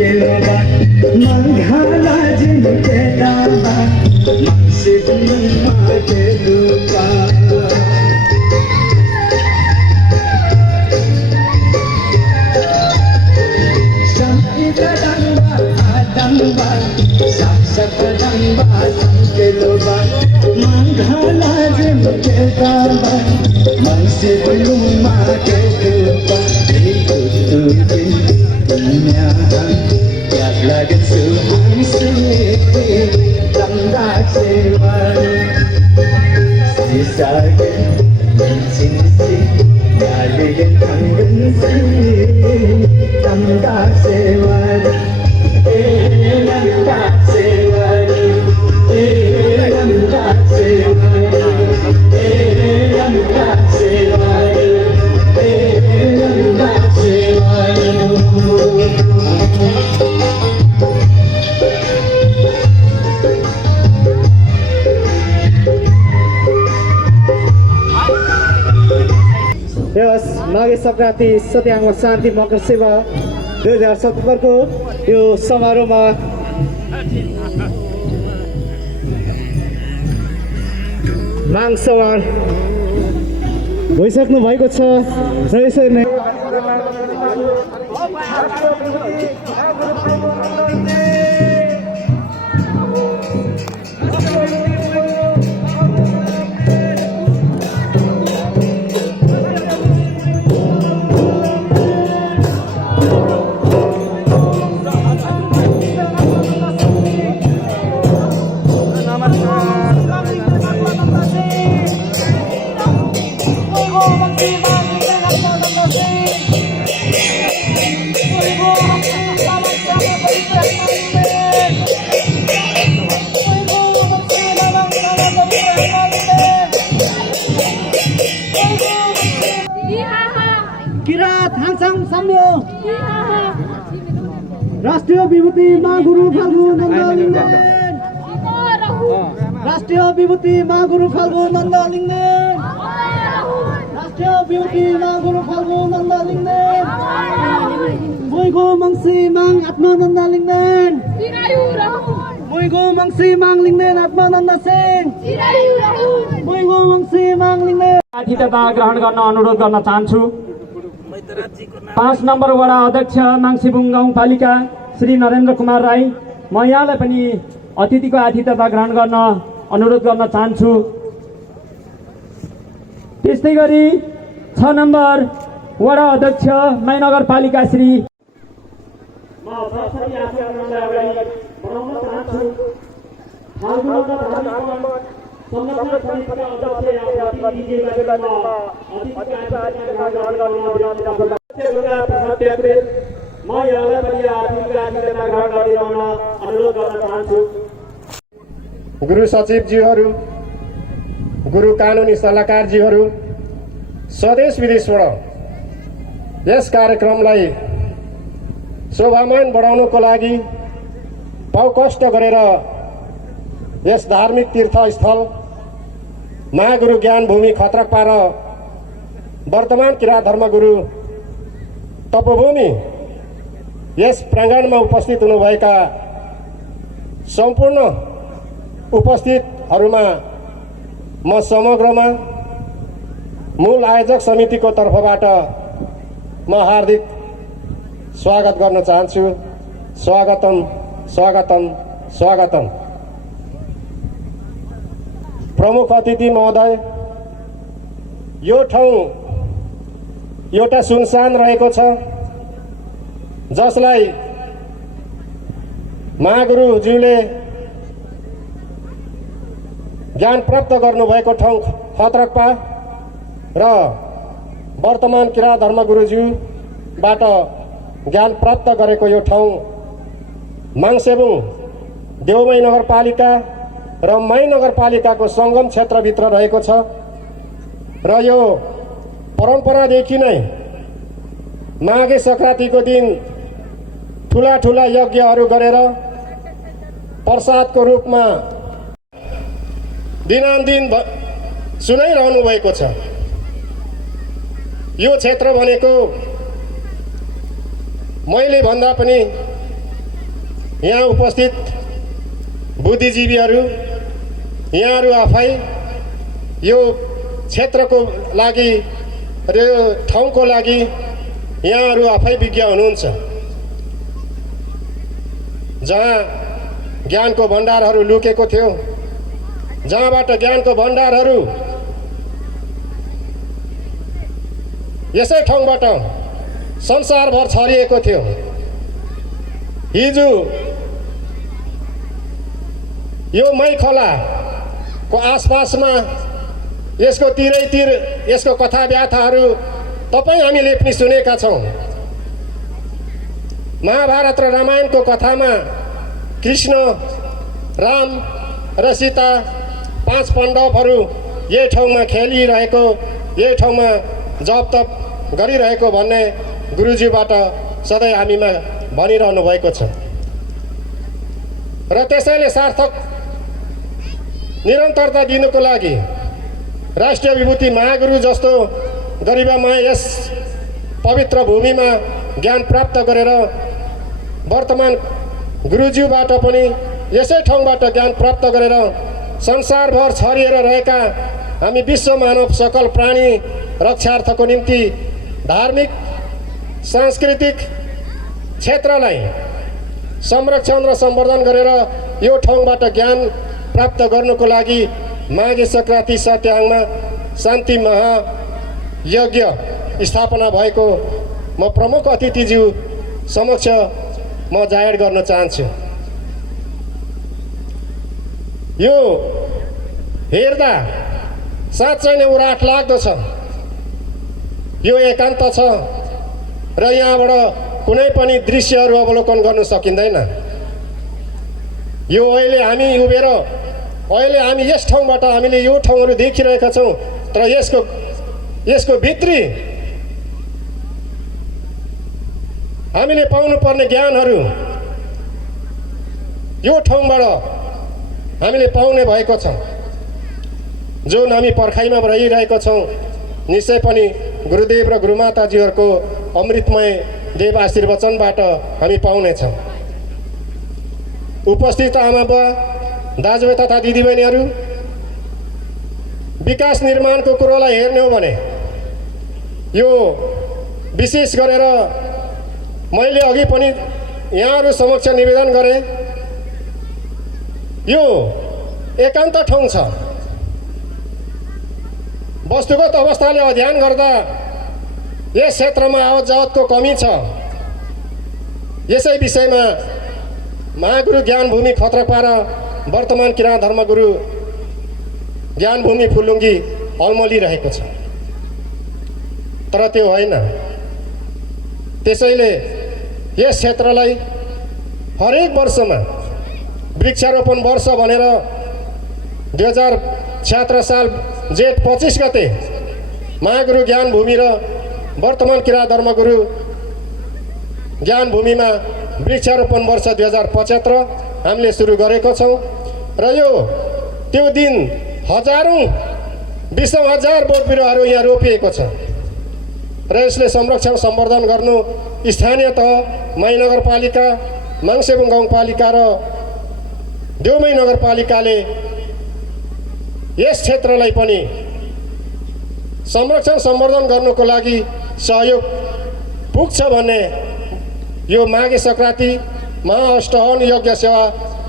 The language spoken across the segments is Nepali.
केलोबा मंघाला जिनकेदाबा मंसिबुमा केलोबा Samkitadamba adamba saksakadamba samkeloba Manghala jimkedaba mangsibuluma keloba Ikutupin punyahan yaglagin suhangsini Tamdak sewan sisagin sinsi yaligin tanggensini Tamdak sewan Tamdak sewan Tamdak sewan Tamdak sewan Tamdak sewan यस माघे संक्रान्ति सत्याङ्ग शान्ति मकर सेवा 2077 को यो समारोहमा माग सवार भइसक्नु भएको छ र यसरी नै किरात हाङसाङ सम्यो राष्ट्रिय विभूति मा गुरु फाल्गु नन्दलिङ्गेन राष्ट्रिय विभूति मा गुरु फाल्गु नन्दलिङ्गेन राष्ट्रिय विभूति मा गुरु फाल्गु नन्दलिङ्गेन मुइगो मंसी माङ आत्मानन्द लिङ्गेन मुइगो मंसी माङ लिङ्गेन आत्मानन्द सिंह मुइगो मंसी माङ लिङ्गेन अतिथ्यता ग्रहण गर्न अनुरोध गर्न चाहन्छु 5 नम्बर वडा अध्यक्ष माङसिबुङ गाउँपालिका श्री नरेन्द्र कुमार राई म यहाँलाई पनि अतिथिको आतिथ्यता ग्रहण गर्न अनुरोध गर्न चाहन्छु। त्यस्तै गरी 6 नम्बर वडा अध्यक्ष माई नगरपालिका श्री म सरस्वती आचार्यलाई अगाडि बढाउन चाहन्छु। संरक्षण समितिका अध्यक्ष म यहाँलाई पनि आतिथ्यता ग्रहण गरिरहन अनुरोध गर्न चाहन्छु। गुरु सचिवज्यूहरू, गुरु कानुनी सल्लाहकारज्यूहरू, स्वदेश विदेशबाट यस कार्यक्रमलाई शोभामान बढाउनको लागि बहुकष्ट गरेर यस धार्मिक तीर्थस्थल महागुरु ज्ञान भूमि खत्रकपा र वर्तमान किरात धर्मगुरु तपोभूमि यस प्राङ्गणमा उपस्थित हुनुभएका सम्पूर्ण उपस्थितहरूमा म समग्रमा मूल आयोजक समितिको तर्फबाट म हार्दिक स्वागत गर्न चाहन्छु। स्वागतम स्वागतम स्वागतम। प्रमुख अतिथि महोदय, यो ठाउँ एउटा सुनसान रहेको छ, जसलाई महागुरुज्यूले ज्ञान प्राप्त गर्नुभएको ठाउँ खत्रकपा र वर्तमान किरात धर्मगुरुज्यूबाट ज्ञान प्राप्त गरेको यो ठाउँ माङसेबुङ देउमाई नगरपालिका र माई नगरपालिकाको संगम क्षेत्रभित्र रहेको छ र यो परम्परादेखि नै माघे संक्रान्तिको दिन ठुला ठुला यज्ञहरू गरेर प्रसादको रूपमा दिनानुदिन सुनाइरहनु भएको छ। यो क्षेत्र भनेको मैले भन्दा पनि यहाँ उपस्थित बुद्धिजीवीहरू, यहाँहरू आफै यो क्षेत्रको लागि र यो ठाउँको लागि यहाँहरू आफै विज्ञ हुनुहुन्छ। जहाँ ज्ञानको भण्डारहरू लुकेको थियो, जहाँबाट ज्ञानको भण्डारहरू यसै ठाउँबाट संसारभर छरिएको थियो। हिजो यो मै खोलाको आसपासमा यसको तिरैतिर यसको कथा व्याथाहरू तपाईँ हामीले पनि सुनेका छौँ। महाभारत र रामायणको कथामा कृष्ण, राम र सीता 5 पाण्डवहरू यही ठाउँमा खेलिरहेको, यही ठाउँमा जप तप गरिरहेको भन्ने गुरुजीबाट सधैँ हामीमा भनिरहनु भएको छ। र त्यसैले सार्थक निरन्तरता दिनुको लागि राष्ट्रिय विभूति महागुरु जस्तो गरिबामय यस पवित्र भूमिमा ज्ञान प्राप्त गरेर वर्तमान गुरुज्यूबाट पनि यसै ठाउँबाट ज्ञान प्राप्त गरेर संसारभर छरिएर रहेका हामी विश्व मानव सकल प्राणी रक्षार्थको निम्ति धार्मिक सांस्कृतिक क्षेत्रलाई संरक्षण र सम्वर्धन गरेर यो ठाउँबाट ज्ञान प्राप्त गर्नुको लागि माघे सङ्क्रान्ति सत्याङमा शान्ति महायज्ञ स्थापना भएको म प्रमुख अतिथिज्यू समक्ष म जाहेर गर्न चाहन्छु। यो हेर्दा साँच्चै नै उराठ लाग्दो छ। यो एकान्त छ र यहाँबाट कुनै पनि दृश्यहरू अवलोकन गर्न सकिँदैन। यो अहिले हामी उभिएर अहिले हामी यस ठाउँबाट हामीले यो ठाउँहरू देखिरहेका छौँ, तर यसको भित्री हामीले पाउनुपर्ने ज्ञानहरू यो ठाउँबाट हामीले पाउने भएको छ। जुन हामी पर्खाइमा रहिरहेको छौँ, निश्चय पनि गुरुदेव र गुरुमाताजीहरूको अमृतमय देव आशीर्वचनबाट हामी पाउनेछौँ। उपस्थित आमा बुवा, दाजुभाइ तथा दिदीबहिनीहरू, विकास निर्माणको कुरोलाई हेर्ने हो भने यो विशेष गरेर मैले अघि पनि यहाँहरू समक्ष निवेदन गरेँ, यो एकान्त ठाउँ छ। वस्तुगत अवस्थाले अध्ययन गर्दा यस क्षेत्रमा आवत जावतको कमी छ। यसै विषयमा महागुरु ज्ञानभूमि खत्रपारा वर्तमान किराँत धर्मगुरु ज्ञानभूमि फुलुङ्गी अल्मलिरहेको छ, तर त्यो होइन। त्यसैले यस क्षेत्रलाई हरेक वर्षमा वृक्षारोपण वर्ष भनेर 2076 साल जेठ 25 गते महागुरु ज्ञानभूमि र वर्तमान किराँत धर्मगुरु ज्ञानभूमिमा वृक्षारोपण वर्ष 2075 हामीले सुरु गरेको छौँ र यो त्यो दिन हजारौँ 20,000 बोट बिरुवाहरू यहाँ रोपिएको छ र यसले संरक्षण सम्वर्धन गर्नु स्थानीय तह माई नगरपालिका, माङ्सेबुङ गाउँपालिका र देउमै नगरपालिकाले यस क्षेत्रलाई पनि संरक्षण सम्वर्धन गर्नुको लागि सहयोग पुग्छ भन्ने यो माघे सङ्क्रान्ति महाअष्टहवन यज्ञ सेवा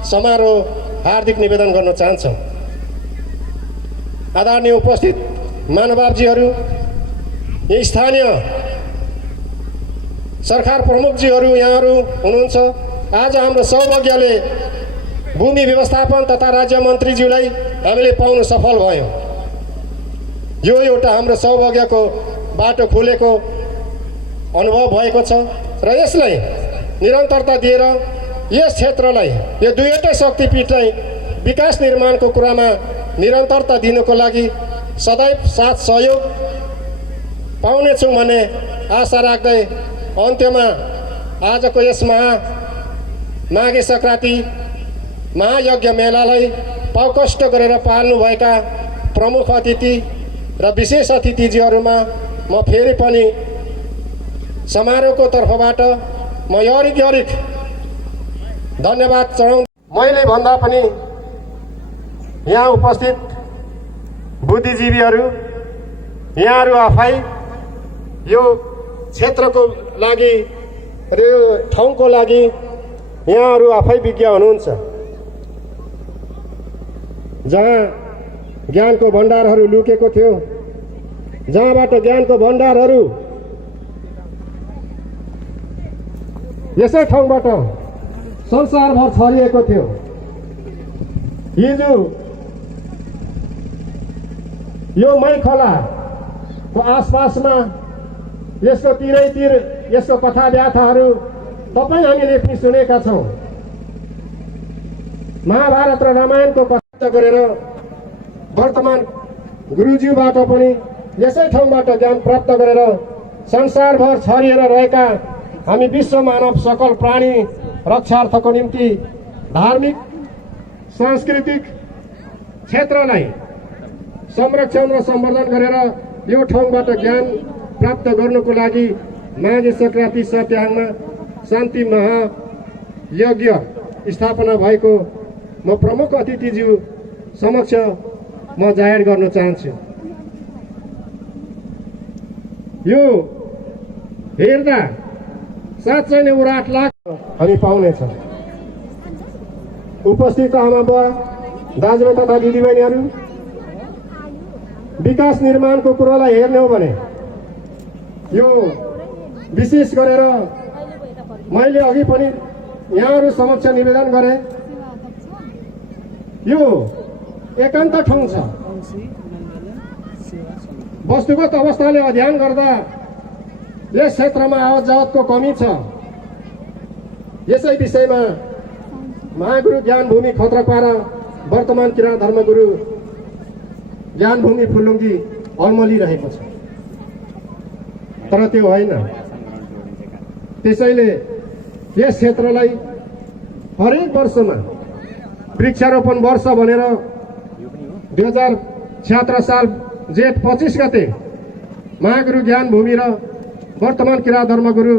समारोह हार्दिक निवेदन गर्न चाहन्छौँ। आदरणीय उपस्थित महानुभावजीहरू, यी स्थानीय सरकार प्रमुखजीहरू यहाँहरू हुनुहुन्छ। आज हाम्रो सौभाग्यले भूमि व्यवस्थापन तथा राज्य मन्त्रीज्यूलाई हामीले पाउन सफल भयो। यो एउटा हाम्रो सौभाग्यको बाटो खुलेको अनुभव भएको छ र यसलाई निरन्तरता दिएर यस क्षेत्रलाई, यो दुईवटै शक्तिपीठलाई विकास निर्माणको कुरामा निरन्तरता दिनुको लागि सदैव साथ सहयोग पाउनेछौँ भन्ने आशा राख्दै अन्त्यमा आजको यस माघे सङ्क्रान्ति महायज्ञ मेलालाई पाउकष्ट गरेर पाल्नुभएका प्रमुख अतिथि र विशेष अतिथिजीहरूमा म फेरि पनि समारोहको तर्फबाट म यरिक धन्यवाद चढाउँ। मैले भन्दा पनि यहाँ उपस्थित बुद्धिजीवीहरू, यहाँहरू आफै यो क्षेत्रको लागि र यो ठाउँको लागि यहाँहरू आफै विज्ञ हुनुहुन्छ। जहाँ ज्ञानको भण्डारहरू लुकेको थियो, जहाँबाट ज्ञानको भण्डारहरू यसै ठाउँबाट संसारभर छरिएको थियो। हिजो यो मै खोलाको आसपासमा यसको तिरैतिर यसको कथा व्याथाहरू तपाईँ हामीले पनि सुनेका छौँ। महाभारत र रामायणको कथा गरेर वर्तमान गुरुज्यूबाट पनि यसै ठाउँबाट ज्ञान प्राप्त गरेर संसारभर छरिएर रहेका हामी विश्व मानव सकल प्राणी रक्षार्थको निम्ति धार्मिक सांस्कृतिक क्षेत्रलाई संरक्षण र सम्वर्धन गरेर यो ठाउँबाट ज्ञान प्राप्त गर्नको लागि माघे संक्रान्ति सत्याङमा शान्ति महायज्ञ स्थापना भएको म प्रमुख अतिथिज्यू समक्ष म जाहेर गर्न चाहन्छु। यो हेर्दा साँच्चै नै उराट लाग्छ हामी पाउनेछौँ। उपस्थित आमा बुवा, दाजुभाइ तथा दिदीबहिनीहरू, विकास निर्माणको कुरोलाई हेर्ने हो भने यो विशेष गरेर मैले अघि पनि यहाँहरू समक्ष निवेदन गरेँ, यो एकान्त ठाउँ छ। वस्तुगत अवस्थाले अध्ययन गर्दा यस क्षेत्रमा आवत जावतको कमी छ। यसै विषयमा महागुरु ज्ञानभूमि खत्रपारा वर्तमान किराँत धर्मगुरु ज्ञानभूमि फुलुङ्गी अल्मलिरहेको छ, तर त्यो होइन। त्यसैले यस क्षेत्रलाई हरेक वर्षमा वृक्षारोपण वर्ष भनेर 2076 साल जेठ 25 गते महागुरु ज्ञानभूमि र वर्तमान किराँत धर्मगुरु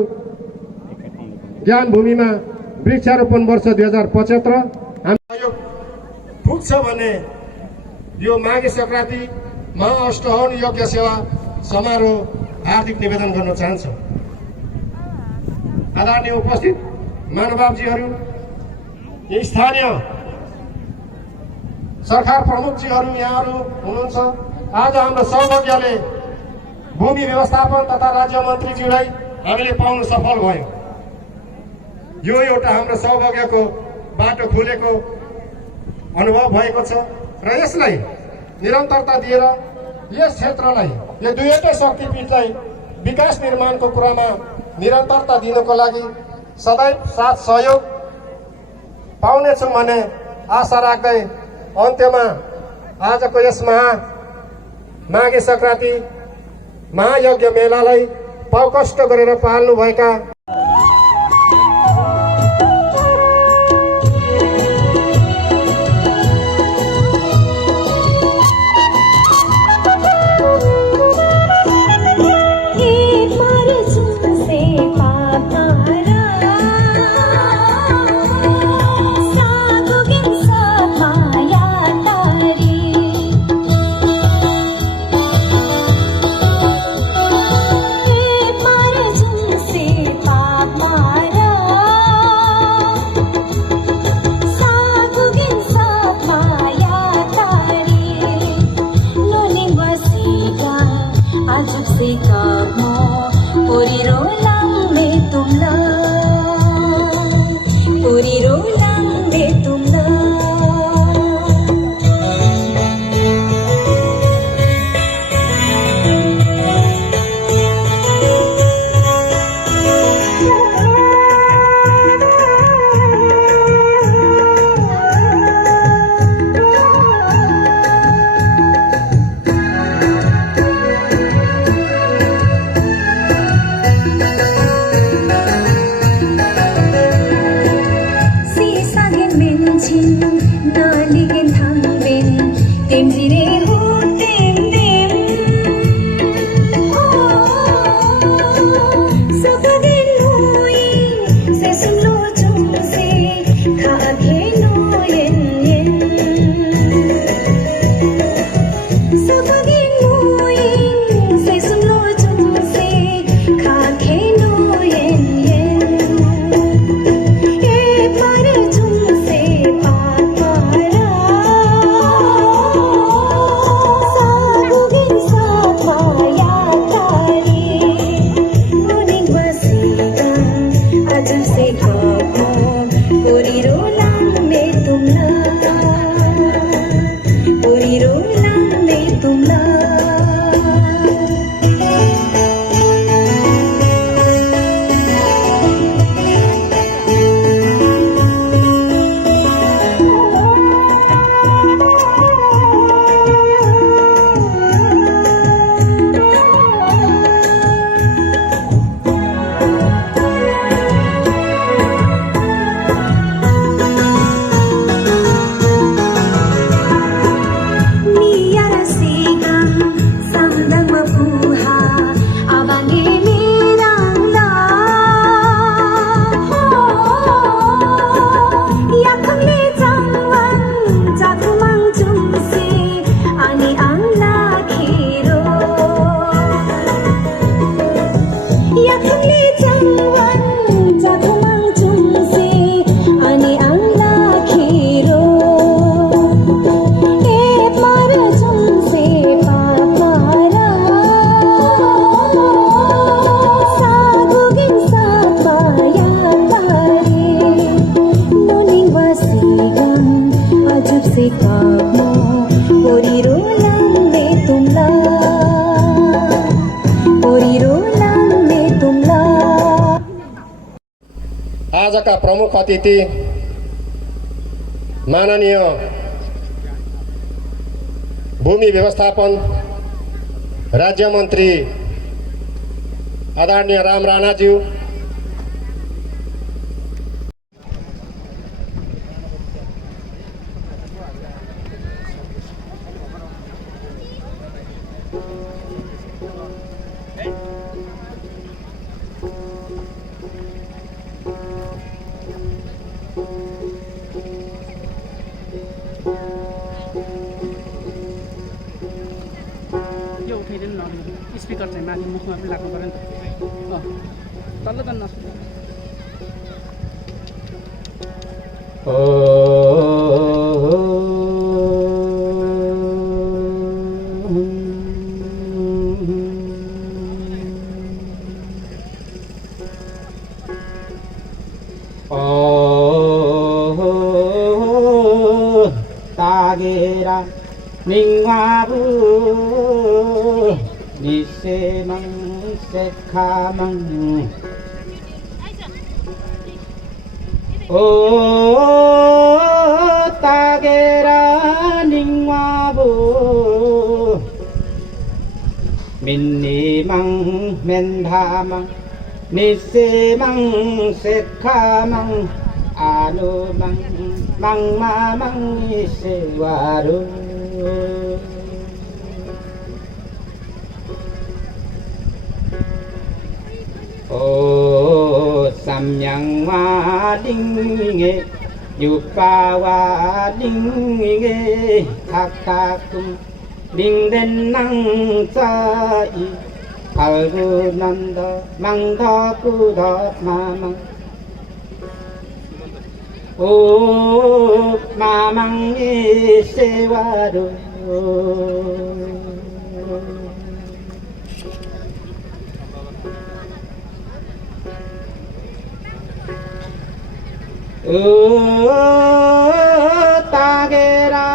ज्ञानभूमिमा वृक्षारोपण वर्ष 2075 हामी पुग्छ भने यो माघे संक्रान्ति महाअष्टहवन यज्ञ सेवा समारोह हार्दिक निवेदन गर्न चाहन्छौँ। आदरणीय उपस्थित महानुभावजीहरू, स्थानीय सरकार प्रमुखजीहरू यहाँहरू हुनुहुन्छ। आज हाम्रो सौभाग्यले भूमि व्यवस्थापन तथा राज्य मन्त्रीज्यूलाई हामीले पाउन सफल भयौँ। यो एउटा हाम्रो सौभाग्यको बाटो खुलेको अनुभव भएको छ र यसलाई निरन्तरता दिएर यस क्षेत्रलाई, यो दुईवटै शक्तिपीठलाई विकास निर्माणको कुरामा निरन्तरता दिनको लागि सदैव साथ सहयोग पाउनेछौँ भन्ने आशा राख्दै अन्त्यमा आजको यस माघे संक्रान्ति महायज्ञ मेलालाई पाउकष्ट गरेर पाल्नुभएका आजका प्रमुख अतिथि माननीय भूमि व्यवस्थापन राज्य मन्त्री आदरणीय राम राणाज्यू, यो उठाइदिनु न स्पिकर चाहिँ माथि मुखमा पनि लाग्नु पऱ्यो नि त तल्लो त नसुन्नु तागेरा निंगाबु निसेमं सेखामं ओ तागेरा निंगाबु मिन्नीमं मेन्धामं निसेमं सेखामं आनुमं mang se waru o samyang wa ding nge yupa wa ding nge thakakum ding den nang sai algu nanda mang tho ku do ma mang o mamang isewaro o tagera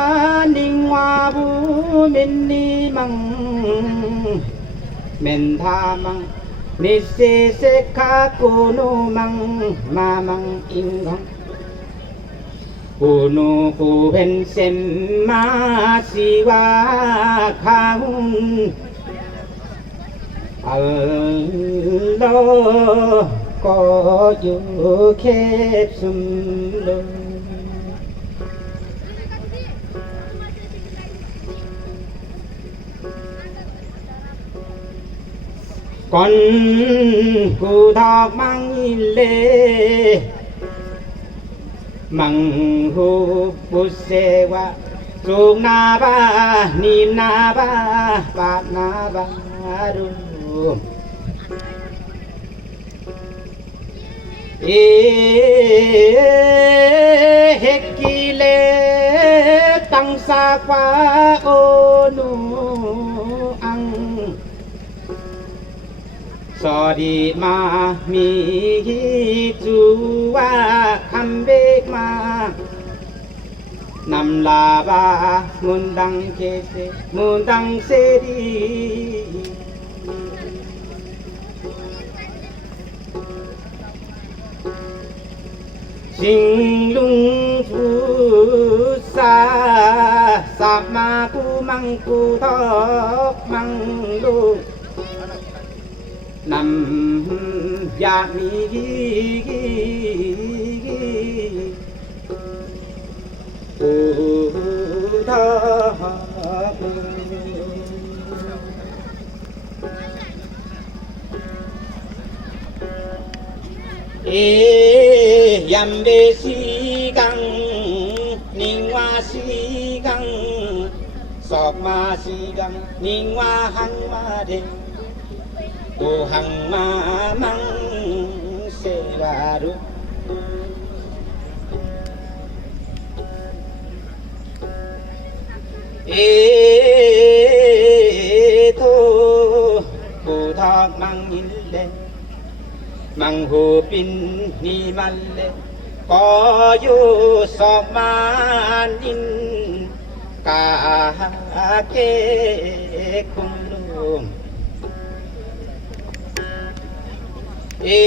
ningwabu minni mang menthamang nisse sekha kono mang mamang ingang Kuno kuhen semma siwa kaun Allah ko yu khep sum lo con cu thọ mang le mang hu bu se wa trung na ba nim na ba ba na ba ru e hekile tăng sa qua ô nu ang so di ma mi chu wa kham be ma nam la ba mun dang se di sing lung phu sa sa ma ku mang ku tho mang lu nam ya mi u tha e yam de si gang ning wa si gang sok ma si gang ning wa han ma de o hang ma mang se la ru e tho cô thác mang in le mang hồ pin ni man le có yo so man in ka ke kum lu e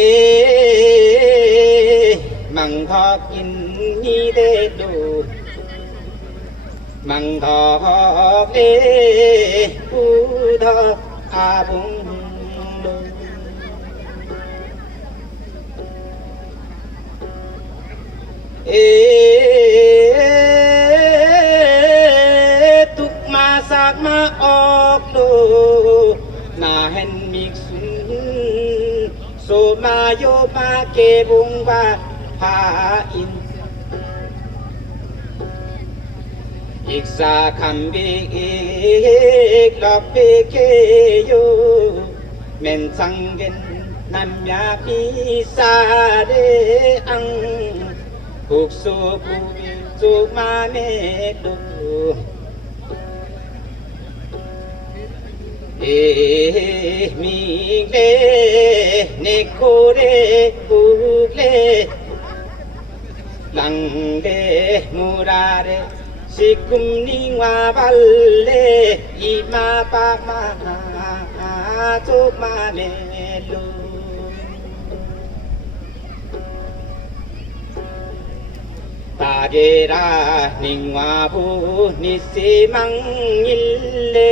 mang thọ in ni đê đồ mang thọ đê u thọ a bung đô tuk ma sak ma ok đô na hen mik sun so ma yo ma ke bung ba ha in ik sa kham bi ik lok bi ke yo men sang gen nam ya pi sa de ang cuộc số bu bi chu ma me do mi le ne ko re bu le lang de mura re sikum ni wa bal le i ma pa ma chu ma me lo ta ge ra ning wa bu ni si mang il le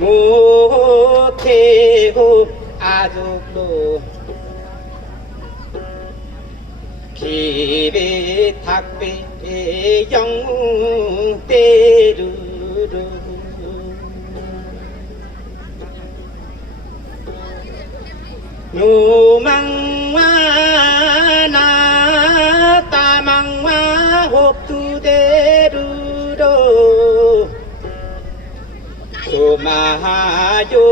mu the ho a du lo khi be thak be yong te du du nu mang wa na ta mang wa hop tu de du do so ma yo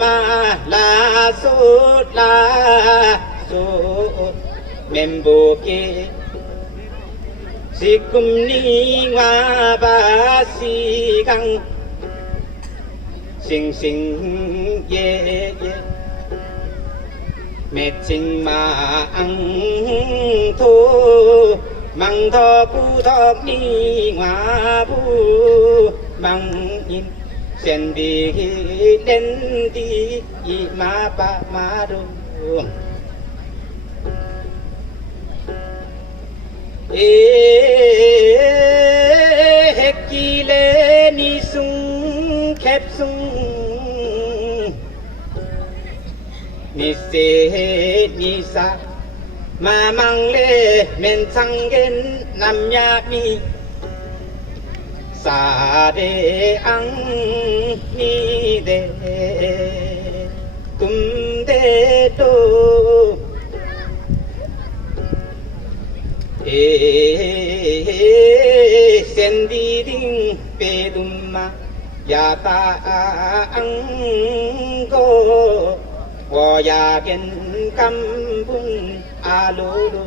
ma la so la so mem bo ke sikum ni wa ba si gang sing sing ye ye mẹ chinh mà ăn thô mang thọ cu thọ ni ngoa bu mang in sen đi đến đi ma pa ma do hekki le ni sung khép sung ni se ni sa ma mang le men sang gen nam ya mi sa de ang ni de tum de do sen đi ding pe dum ma ya ta ang go wo ya gen kam bun a lo do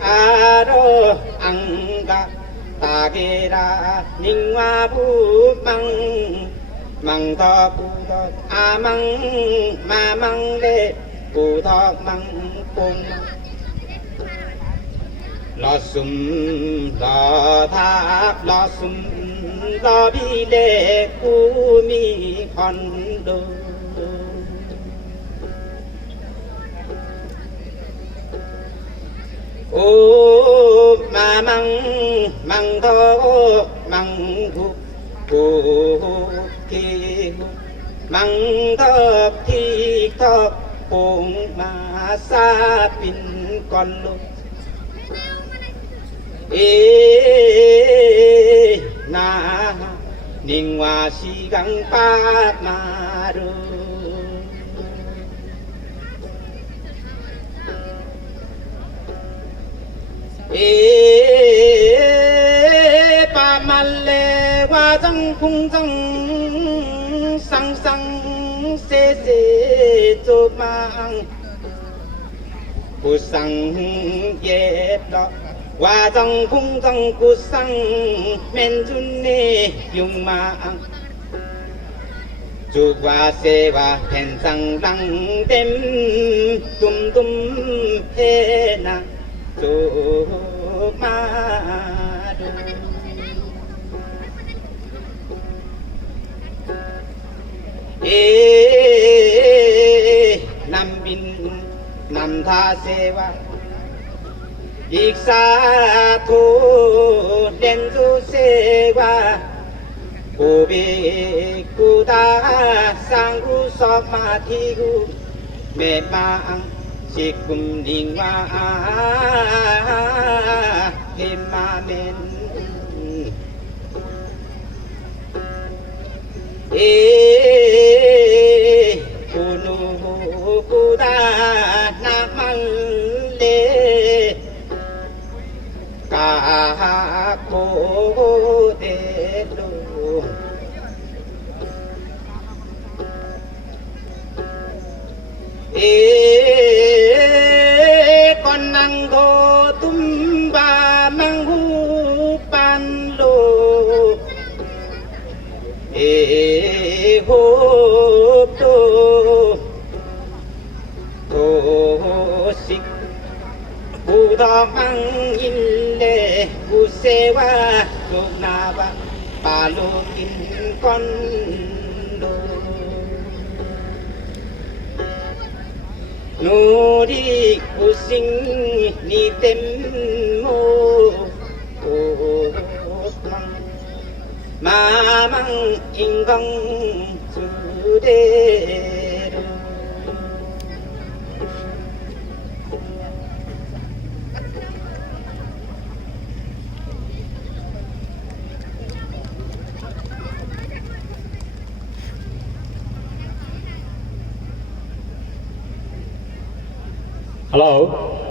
a ro ang ga ta ge ra ning wa bu mang mang thọ cu thọ a mang ma mang le cu thọ mang pung lo sum lo tháp lo sum lo bi le cu mi con do ô ma mang thọ mang cu ki mang thọ thi thọ pung ma sa pin con lu na ning wa si gang pa ma ru pa ma le wa jang phung jang sang sang se se cho mang bu sang ye đó wa jang phung jang ku sang men jun ne yung ma chu wa se wa pen sang lang dem tum tum he na chu ma do 남빈 남다세와 익사토 렌조세와 고백구다 쌍구석마티구 매망 시꿈링와 헤마멘 kunukuda namalle kakudelo konanggo tumba manghupanlo hopto tosik budamangille kusewa tuknaba palutin kondo nuri kusing nitemmo mang mamang inggang sudero hello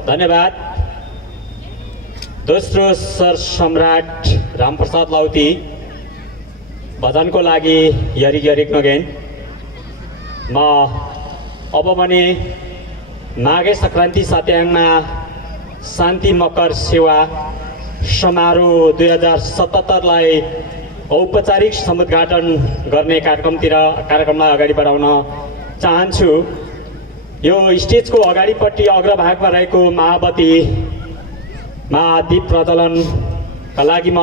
धन्यवाद दोस्रो सर सम्राट रामप्रसाद लाउती भजनको लागि यरिक नगेन म अब भने माघे सङ्क्रान्ति सात्याङमा शान्ति मकर सेवा समारोह 2077 औपचारिक समुद्घाटन गर्ने कार्यक्रमलाई अगाडि बढाउन चाहन्छु। यो स्टेजको अगाडिपट्टि अग्रभागमा रहेको महावतीमा दीप प्रज्वलनका लागि म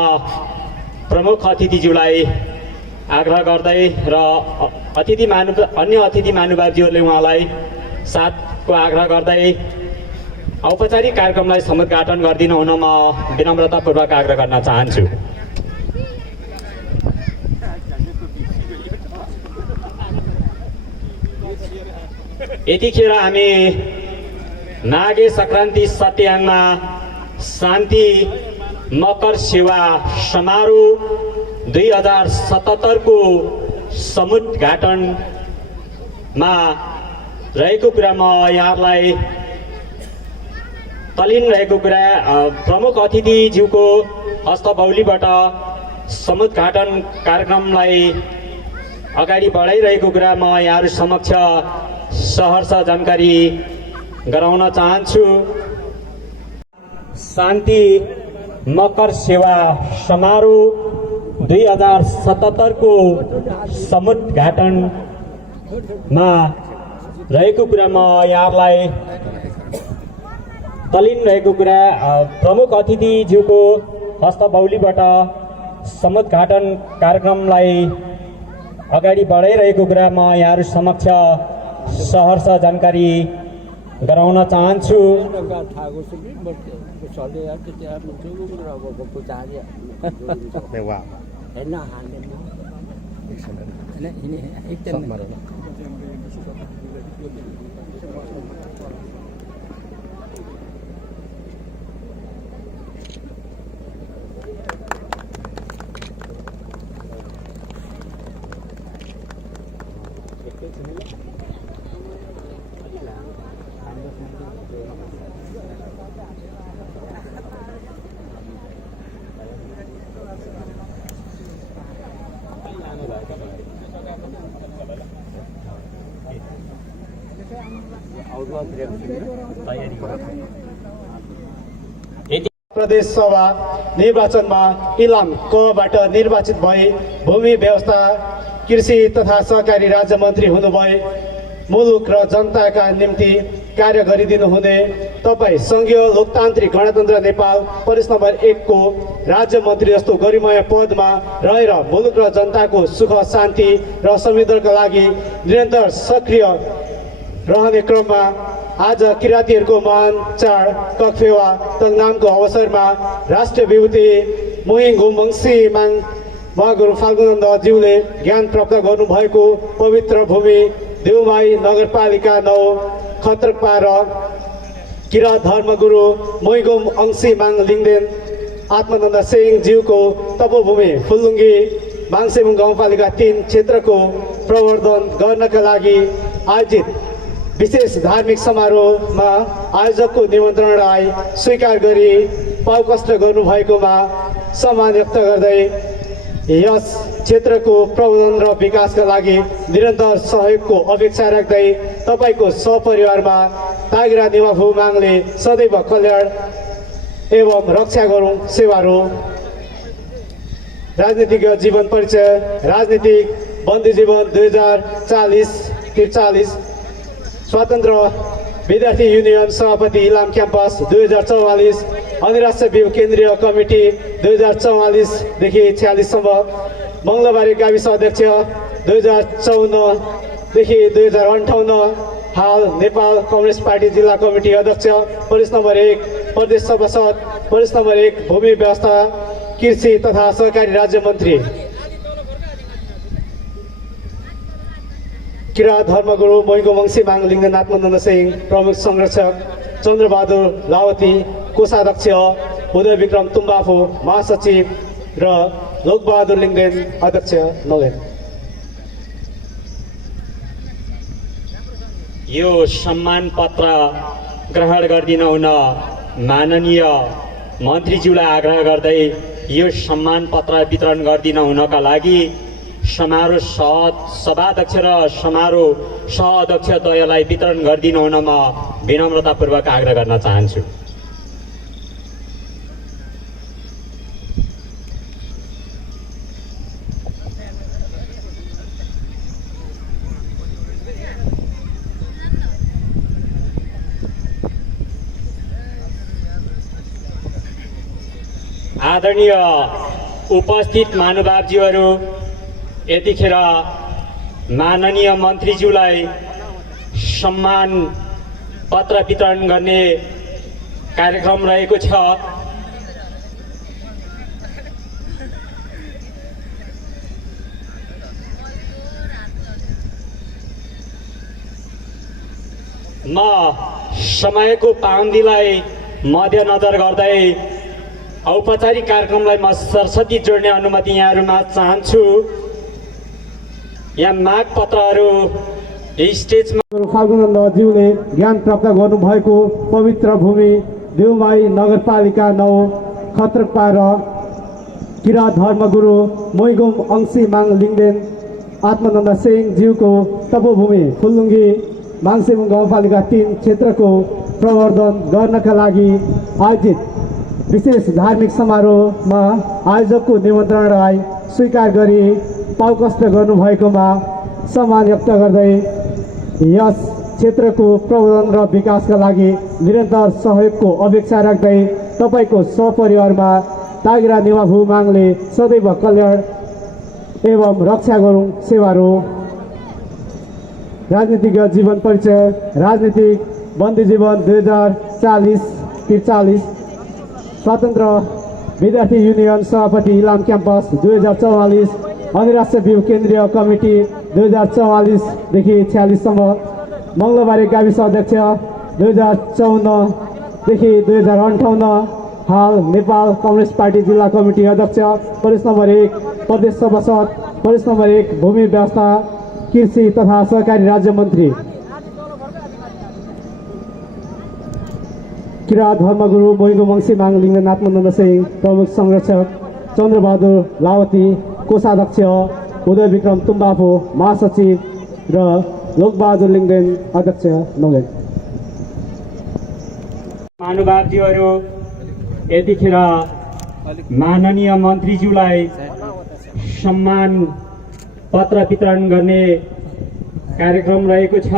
प्रमुख अतिथिज्यूलाई आग्रह गर्दै र अन्य अतिथि महानुभावज्यूहरूले उहाँलाई साथको आग्रह गर्दै औपचारिक कार्यक्रमलाई समुद्घाटन गरिदिनु हुन म विनम्रतापूर्वक आग्रह गर्न चाहन्छु। यतिखेर हामी माघे सङ्क्रान्ति सत्याङमा शान्ति मकर सेवा समारोह 2077 को समुद्घाटनमा रहेको कुरा म यहाँहरूलाई तल्लीन रहेको कुरा प्रमुख अतिथिज्यूको हस्तबौलीबाट समुद्घाटन कार्यक्रमलाई अगाडि बढाइरहेको कुरा म यहाँहरू समक्ष सहर्ष जानकारी गराउन चाहन्छु। शान्ति मकर सेवा समारोह 2077 को समुद्घाटनमा रहेको कुरा म यहाँहरूलाई तल्लीन रहेको कुरा प्रमुख अतिथिज्यूको हस्तबौलीबाट समुद्घाटन कार्यक्रमलाई अगाडि बढाइरहेको कुरा म यहाँहरू समक्ष सहर्ष जानकारी गराउन चाहन्छु। प्रदेश सभा निर्वाचनमा इलामकोबाट निर्वाचित भई भूमि व्यवस्था कृषि तथा सहकारी राज्य मन्त्री हुनुभए मुलुक र जनताका निम्ति कार्य गरिदिनु हुने तपाईँ सङ्घीय लोकतान्त्रिक गणतन्त्र नेपाल प्रदेश नम्बर 1 को राज्य मन्त्री जस्तो गरिमय पदमा रहेर मुलुक र जनताको सुख शान्ति र समृद्धिका लागि निरन्तर सक्रिय रहने क्रममा आज किराँतीहरूको महान चाड कक्फेवा तङ्नामको अवसरमा राष्ट्रिय विभूति मोहिङ मङ्सी माङ महागुरु फाल्गुनन्दज्यूले ज्ञान प्राप्त गर्नुभएको पवित्र भूमि देउमाई नगरपालिका 9 खत्रपा र किराँत धर्मगुरु मोइगोम अंशी माङ लिङदेन आत्मानन्द सेङज्यूको तपोभूमि फुलुङ्गी माङसेबुङ गाउँपालिका 3 क्षेत्रको प्रवर्धन गर्नका लागि आयोजित विशेष धार्मिक समारोहमा आयोजकको निमन्त्रणालाई स्वीकार गरी पाउकष्ट गर्नुभएकोमा सम्मान व्यक्त गर्दै यस क्षेत्रको प्रवर्धन र विकासका लागि निरन्तर सहयोगको अपेक्षा राख्दै तपाईँको सपरिवारमा तागिरा निवाफु माङले सदैव कल्याण एवं रक्षा गरौँ सेवारो। राजनीतिक जीवन परिचय राजनीतिक बन्दी जीवन 2040-43 स्वतन्त्र विद्यार्थी युनियन सभापति इलाम क्याम्पस 2044 अधिराष्ट्रिय बिउ केन्द्रीय कमिटी 2044 देखि 46 सम्म मङ्गलबारी गाविस अध्यक्ष 2054 देखि 2058 हाल नेपाल कम्युनिस्ट पार्टी जिल्ला कमिटी अध्यक्ष प्रदेश नम्बर 1 प्रदेश सभासद प्रदेश नम्बर 1 भूमि व्यवस्था कृषि तथा सहकारी राज्य मन्त्री किराँत धर्मगुरु मोइगो मङ्सी माङ लिङदेन आत्मानन्द सिंह प्रमुख संरक्षक चन्द्रबहादुर लावती कोषाध्यक्ष उदय विक्रम तुम्बाफो महासचिव र लोकबहादुर लिङदेन अध्यक्ष नगेन। यो सम्मान पत्र ग्रहण गरिदिन हुन माननीय मन्त्रीज्यूलाई आग्रह गर्दै यो सम्मान पत्र वितरण गरिदिन हुनका लागि समारोह सभाध्यक्ष र समारोह सहअध्यक्षद्वयलाई वितरण गरिदिन हुन म विनम्रतापूर्वक आग्रह गर्न चाहन्छु। आदरणीय उपस्थित महानुभावज्यूहरू, यतिखेर माननीय मन्त्रीज्यूलाई सम्मान पत्र वितरण गर्ने कार्यक्रम रहेको छ। म समयको पाबन्दीलाई मध्यनजर गर्दै औपचारिक कार्यक्रमलाई म सरस्वती जोड्ने अनुमति यहाँहरूमा चाहन्छु। यहाँ माग पत्रहरू स्टेजमा फाल्गुनन्दज्यूले ज्ञान प्राप्त गर्नुभएको पवित्र भूमि देउमाई नगरपालिका 9 खत्रपा र किराँत धर्मगुरु मोइगोम अंशी माङ लिङदेन आत्मानन्द सेङज्यूको तपोभूमि फुलुङ्गी माङसेबुङ गाउँपालिका 3 क्षेत्रको प्रवर्धन गर्नका लागि आयोजित विशेष धार्मिक समारोहमा आयोजकको निमन्त्रणालाई स्वीकार गरी पाउकष्ट गर्नुभएकोमा सम्मान व्यक्त गर्दै यस क्षेत्रको प्रवर्धन र विकासका लागि निरन्तर सहयोगको अपेक्षा राख्दै तपाईँको सपरिवारमा तागिरा निवाफु माङले सदैव कल्याण एवं रक्षा गरौँ सेवारो। राजनीतिक जीवन परिचय राजनीतिक बन्दी जीवन 2040-43 स्वतन्त्र विद्यार्थी युनियन सभापति इलाम क्याम्पस 2044 अधिराष्ट्रिय बिउ केन्द्रीय कमिटी 2044 देखि 46 सम्म मङ्गलबारी गाविस अध्यक्ष 2054 देखि 2058 हाल नेपाल कम्युनिस्ट पार्टी जिल्ला कमिटी अध्यक्ष प्रदेश नम्बर 1 प्रदेश सभासद प्रदेश नम्बर 1 भूमि व्यवस्था कृषि तथा सहकारी राज्य मन्त्री किराँत धर्मगुरु मोइगो मङ्सी माङ लिङदेन आत्मानन्द सिंह प्रमुख संरक्षक चन्द्रबहादुर लावती कोषाध्यक्ष उदय विक्रम तुम्बाफो महासचिव र लोकबहादुर लिङदेन अध्यक्ष नगेन। महानुभावज्यूहरू, यतिखेर माननीय मन्त्रीज्यूलाई सम्मान पत्र वितरण गर्ने कार्यक्रम रहेको छ।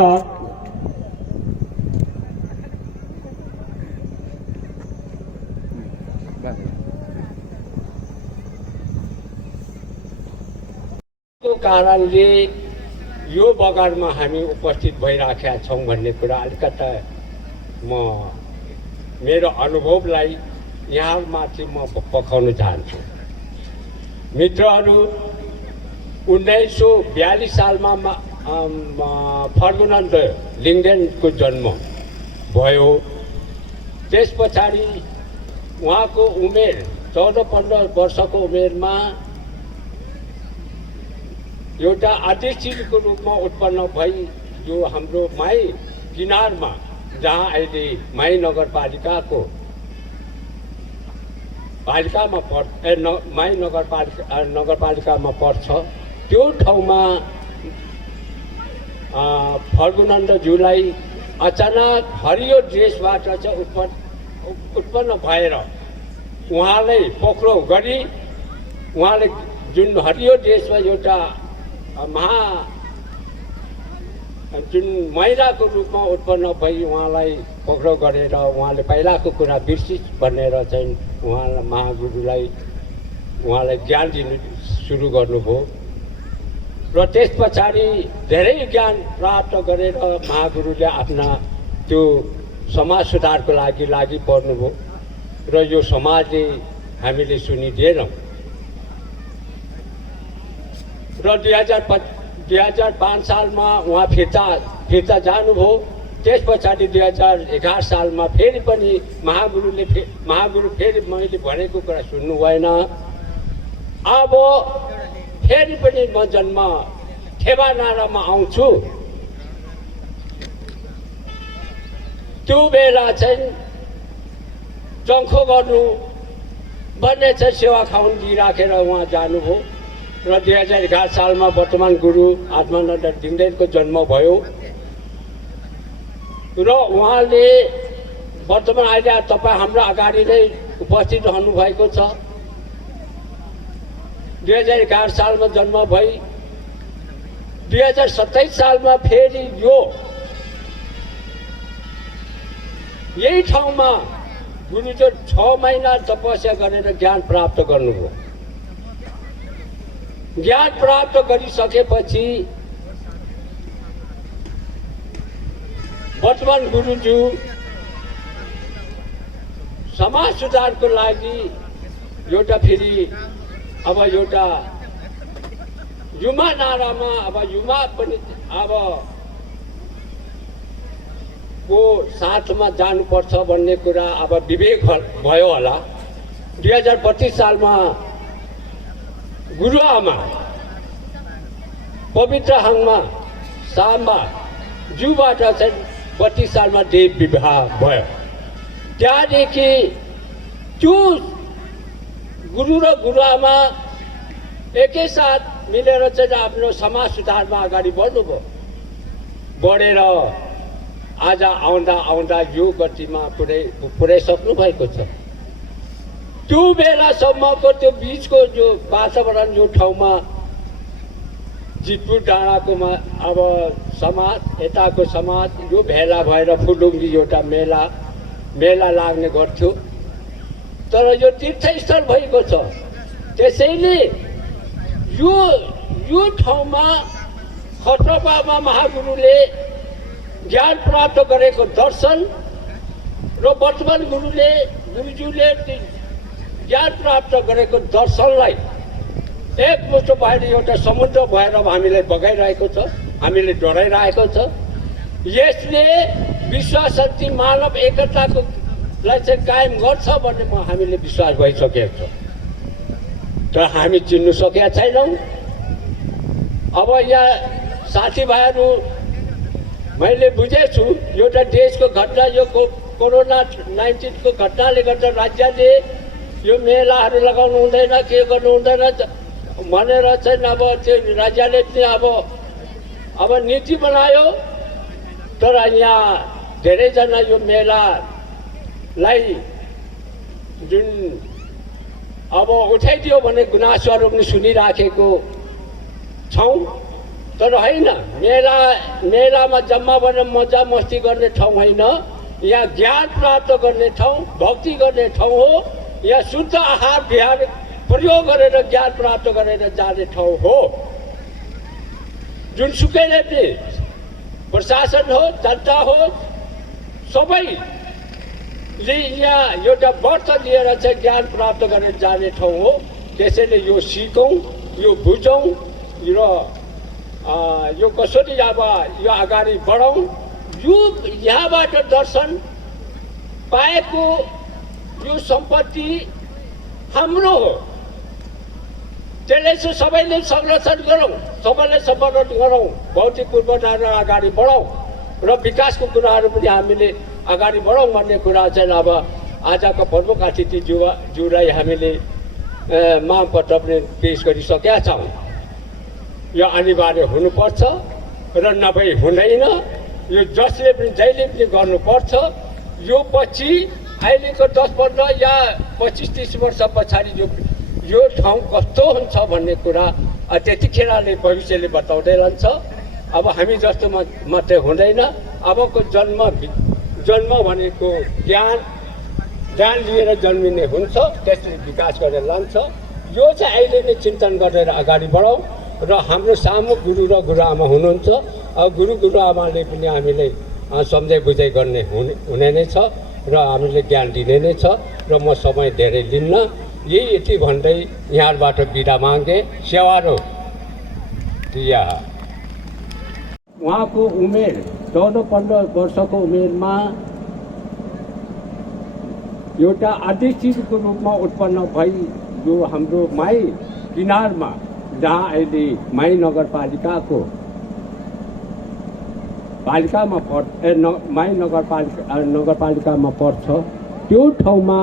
को कारणले यो बगानमा हामी उपस्थित भइराखेका छौँ भन्ने कुरा अलिकता म मेरो अनुभवलाई यहाँमाथि म पखाउन चाहन्छु। मित्रहरू, 1942 सालमा फर्गुनन्द लिङ्गडेनको जन्म भयो। त्यस पछाडि उहाँको उमेर 14-15 वर्षको उमेरमा एउटा अध्यक्षको रूपमा उत्पन्न भई जो हाम्रो माई किनारमा, जहाँ अहिले माई नगरपालिकाको माई नगरपालिकामा पर्छ, त्यो ठाउँमा फर्गुनन्दज्यूलाई अचानक हरियो ड्रेसबाट चाहिँ उत्पन्न भएर उहाँलाई पक्राउ गरी उहाँले जुन हरियो ड्रेसमा एउटा जुन महिलाको रूपमा उत्पन्न भई उहाँलाई पक्राउ गरेर उहाँले पहिलाको कुरा बिर्सिस भनेर चाहिँ उहाँलाई महागुरुलाई उहाँलाई ज्ञान दिनु सुरु गर्नुभयो र त्यस पछाडि धेरै ज्ञान प्राप्त गरेर महागुरुले आफ्ना त्यो समाज सुधारको लागि पर्नुभयो र यो समाजले हामीले सुनिदिएनौँ र 2005 सालमा उहाँ फिर्ता जानुभयो। त्यस पछाडि 2011 सालमा फेरि पनि महागुरु फेरि मैले भनेको कुरा सुन्नु भएन। अब फेरि पनि म जन्म ठेवानारामा आउँछु। त्यो बेला चाहिँ चङ्खो गर्नु भन्ने चाहिँ सेवा खाउन दिइराखेर उहाँ जानुभयो र 2011 सालमा वर्तमान गुरु आत्मानन्द लिङ्गडेनको जन्म भयो र उहाँले वर्तमान अहिले तपाईँ हाम्रो अगाडि नै उपस्थित रहनु भएको छ। 2011 सालमा जन्म भई 2027 सालमा फेरि यही ठाउँमा गुरुले 6 महिना तपस्या गरेर ज्ञान प्राप्त गर्नुभयो। ज्ञान प्राप्त गरिसकेपछि वर्तमान गुरुज्यू समाज सुधारको लागि एउटा फेरि अब एउटा युमा नारामा अब युमा पनि अब को साथमा जानुपर्छ भन्ने कुरा अब विवेक भयो होला। 2032 सालमा गुरुआमा पवित्र हाङमा साम्बा ज्यूबाट चाहिँ 32 सालमा देव विवाह भयो। त्यहाँदेखि त्यो गुरु र गुरुआमा एकैसाथ मिलेर चाहिँ आफ्नो समाज सुधारमा अगाडि बढ्नुभयो। बढेर आज आउँदा यो गतिमा पुर्याइसक्नु भएको छ। त्यो बेलासम्मको त्यो बिचको जो वातावरण जो ठाउँमा जितपुर डाँडाकोमा अब समाज यताको समाज यो भेला भएर फुलुङ्गी एउटा मेला लाग्ने गर्थ्यो। तर यो तीर्थस्थल भएको छ। त्यसैले यो ठाउँमा खत्रबामा महागुरुले ज्ञान प्राप्त गरेको दर्शन र वर्तमान गुरुज्यूले ज्ञान प्राप्त गरेको दर्शनलाई एकमुष्ट भएर एउटा समुद्र भएर हामीलाई बगाइरहेको छ, हामीले डराइरहेको छ। यसले विश्व शान्ति मानव एकताको लाई चाहिँ कायम गर्छ भन्ने हामीले विश्वास भइसकेको छ। तर हामी चिन्नु सकेका छैनौँ। अब यहाँ साथीभाइहरू मैले बुझेछु एउटा देशको घटना यो कोरोना-19 को घटनाले गर्दा राज्यले यो मेलाहरू लगाउनु हुँदैन, के गर्नु हुँदैन भनेर चाहिँ अब त्यो राज्यले पनि अब नीति बनायो। तर यहाँ धेरैजना यो मेलालाई जुन अब उठाइदियो भने गुनासोहरू पनि सुनिराखेको छौँ। तर होइन, मेलामा जम्मा भएर मजा मस्ती गर्ने ठाउँ होइन। यहाँ ज्ञान प्राप्त गर्ने ठाउँ, भक्ति गर्ने ठाउँ हो। यहाँ शुद्ध आहार विहार प्रयोग गरेर ज्ञान प्राप्त गरेर जाने ठाउँ हो। जुनसुकैले पनि प्रशासन हो, जनता हो, सबैले यहाँ एउटा व्रत लिएर चाहिँ ज्ञान प्राप्त गरेर जाने ठाउँ हो। त्यसैले यो सिकौँ, यो बुझौँ र यो कसरी अब यो अगाडि बढाउँ। यो यहाँबाट दर्शन पाएको यो सम्पत्ति हाम्रो हो। त्यसले चाहिँ सबैले संरक्षण गरौँ, सबैले सम्पादन गरौँ, भौतिक पूर्वाधारलाई अगाडि बढाउँ र विकासको कुराहरू पनि हामीले अगाडि बढाउँ भन्ने कुरा चाहिँ अब आजको प्रमुख अतिथिज्यूलाई हामीले मागपत्र पनि पेश गरिसकेका छौँ। यो अनिवार्य हुनुपर्छ र नभई हुँदैन। यो जसले पनि जहिले पनि गर्नुपर्छ। यो पछि अहिलेको 10-15 या 25-30 वर्ष पछाडि यो ठाउँ कस्तो हुन्छ भन्ने कुरा त्यतिखेरले भविष्यले बताउँदै रहन्छ। अब हामी जस्तो मात्रै हुँदैन। अबको जन्म भनेको ज्ञान लिएर जन्मिने हुन्छ, त्यसले विकास गरेर लान्छ। यो चाहिँ अहिले नै चिन्तन गरेर अगाडि बढाउँ र हाम्रो सामु गुरु र गुरुआमा हुनुहुन्छ। गुरु गुरुआमाले पनि हामीले सम्झाइ बुझाइ गर्ने हुने नै छ र हामीले ज्ञान दिने नै छ र म समय धेरै लिन्न। यही यति भन्दै यहाँबाट बिदा मागे। सेवारो दिया। उहाँको उमेर 14-15 वर्षको उमेरमा एउटा अध्यक्षको रूपमा उत्पन्न भई जो हाम्रो माई किनारमा, जहाँ अहिले माई नगरपालिकाको माई नगरपालिकामा पर्छ, त्यो ठाउँमा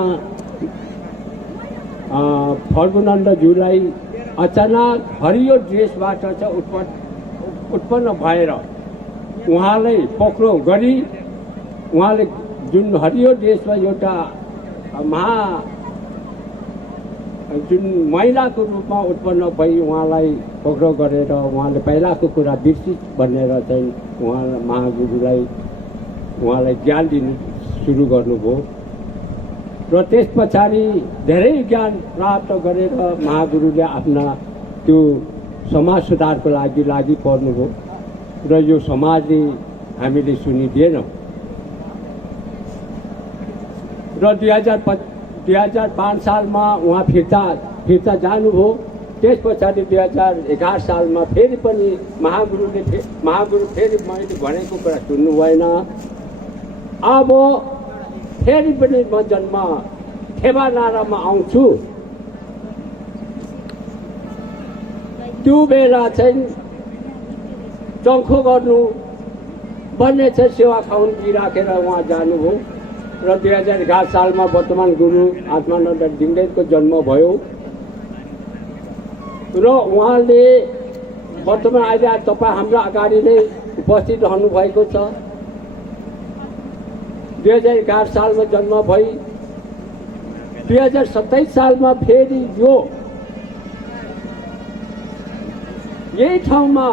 फर्गुनन्दज्यूलाई अचानक हरियो ड्रेसबाट चाहिँ उत्पन्न भएर उहाँलाई पक्राउ गरी उहाँले जुन हरियो ड्रेसमा एउटा जुन महिलाको रूपमा उत्पन्न भई उहाँलाई पक्राउ गरेर उहाँले पहिलाको कुरा बिर्सित भनेर चाहिँ उहाँलाई ज्ञान दिनु सुरु गर्नुभयो र त्यस पछाडि धेरै ज्ञान प्राप्त गरेर महागुरुले आफ्ना त्यो समाज सुधारको लागि पर्नुभयो र यो समाजले हामीले सुनिदिएनौँ र 2005 सालमा उहाँ फिर्ता जानुभयो। त्यस पछाडि 2011 सालमा फेरि पनि महागुरु फेरि मैले भनेको कुरा सुन्नु भएन। अब फेरि पनि म जन्म थेबा नारामा आउँछु। त्यो बेला चाहिँ चङ्खो गर्नु भन्ने चाहिँ सेवा खाउन्की राखेर उहाँ जानुभयो र 2011 सालमा वर्तमान गुरु आत्मानन्द दिङ्गेको जन्म भयो र उहाँले वर्तमान अहिले तपाईँ हाम्रो अगाडि नै उपस्थित रहनु भएको छ। 2011 सालमा जन्म भई 2027 सालमा फेरि यही ठाउँमा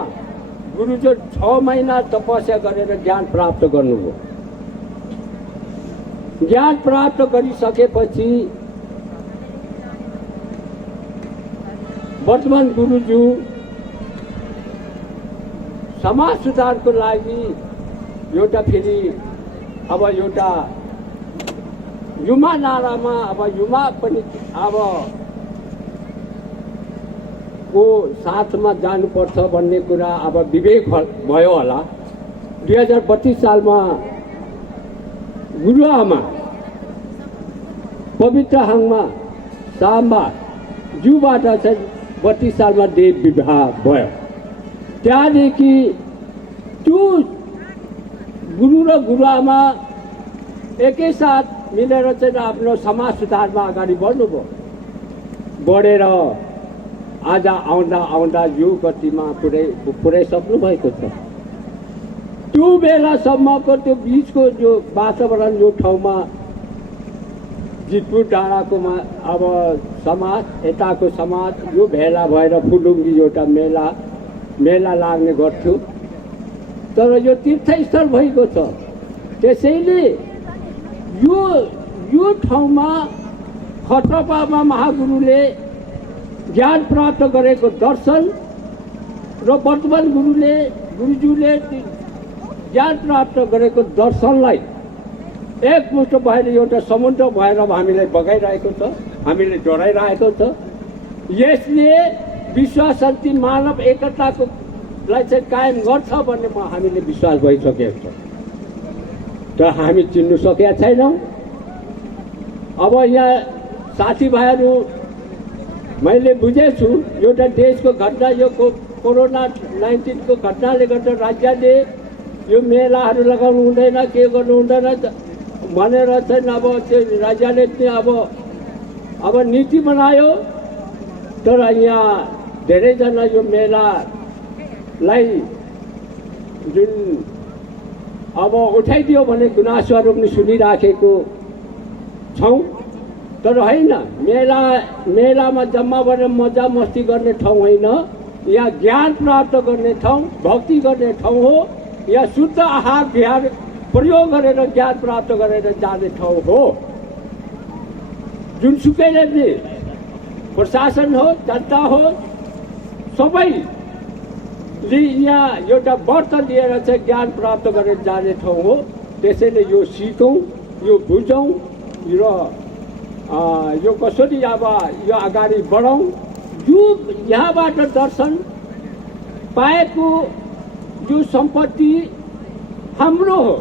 गुरुजो 6 महिना तपस्या गरेर ज्ञान प्राप्त गर्नुभयो। ज्ञान प्राप्त गरिसकेपछि वर्तमान गुरुज्यू समाज सुधारको लागि एउटा फेरि अब एउटा युमा नारामा अब युमा पनि अब को साथमा जानुपर्छ भन्ने कुरा अब विवेक भयो होला। 2032 सालमा गुरुआमा पवित्र हाङमा साम्बा ज्यूबाट चाहिँ 32 सालमा देव विवाह भयो। त्यहाँदेखि त्यो गुरु र गुरुआमा एकैसाथ मिलेर चाहिँ आफ्नो समाज सुधारमा अगाडि बढ्नुभयो। बढेर आज आउँदा यो गतिमा पुर्याइसक्नु भएको छ। त्यो बेलासम्मको त्यो बिचको जो वातावरण यो ठाउँमा जितपुर डाँडाको अब समाज यताको समाज यो भेला भएर फुलुङ्गी एउटा मेला मेला लाग्ने गर्थ्यो। तर यो तीर्थस्थल भएको छ, त्यसैले यो ठाउँमा खट्रा बाबा महागुरुले ज्ञान प्राप्त गरेको दर्शन र वर्तमान गुरुज्यूले ज्ञान प्राप्त गरेको दर्शनलाई एकमुष्ट भएर एउटा समुद्र भएर हामीलाई बगाइरहेको छ, हामीले डराइरहेको छ। यसले विश्व शान्ति मानव एकताको लाई चाहिँ कायम गर्छ भन्ने हामीले विश्वास भइसकेको छ। तर हामी चिन्नु सकेका छैनौँ। अब यहाँ साथीभाइहरू मैले बुझेछु, एउटा देशको घटना, यो कोरोना-19 को घटनाले गर्दा राज्यले यो मेलाहरू लगाउनु हुँदैन, के गर्नु हुँदैन भनेर चाहिँ अब त्यो राज्यले चाहिँ अब नीति बनायो। तर यहाँ धेरैजना यो मेलालाई जुन अब उठाइदियो भने गुनासोहरू पनि सुनिराखेको छौँ। तर होइन, मेलामा जम्मा भएर मजा मस्ती गर्ने ठाउँ होइन, यहाँ ज्ञान प्राप्त गर्ने ठाउँ, भक्ति गर्ने ठाउँ हो। यहाँ शुद्ध आहार विहार प्रयोग गरेर ज्ञान प्राप्त गरेर जाने ठाउँ हो। जुनसुकैले पनि प्रशासन हो, जनता हो, सबैले यहाँ एउटा व्रत लिएर चाहिँ ज्ञान प्राप्त गरेर जाने ठाउँ हो। त्यसैले यो सिकौँ, यो बुझौँ र यो कसरी अब यो अगाडि बढाउँ। यो यहाँबाट दर्शन पाएको यो सम्पत्ति हाम्रो हो,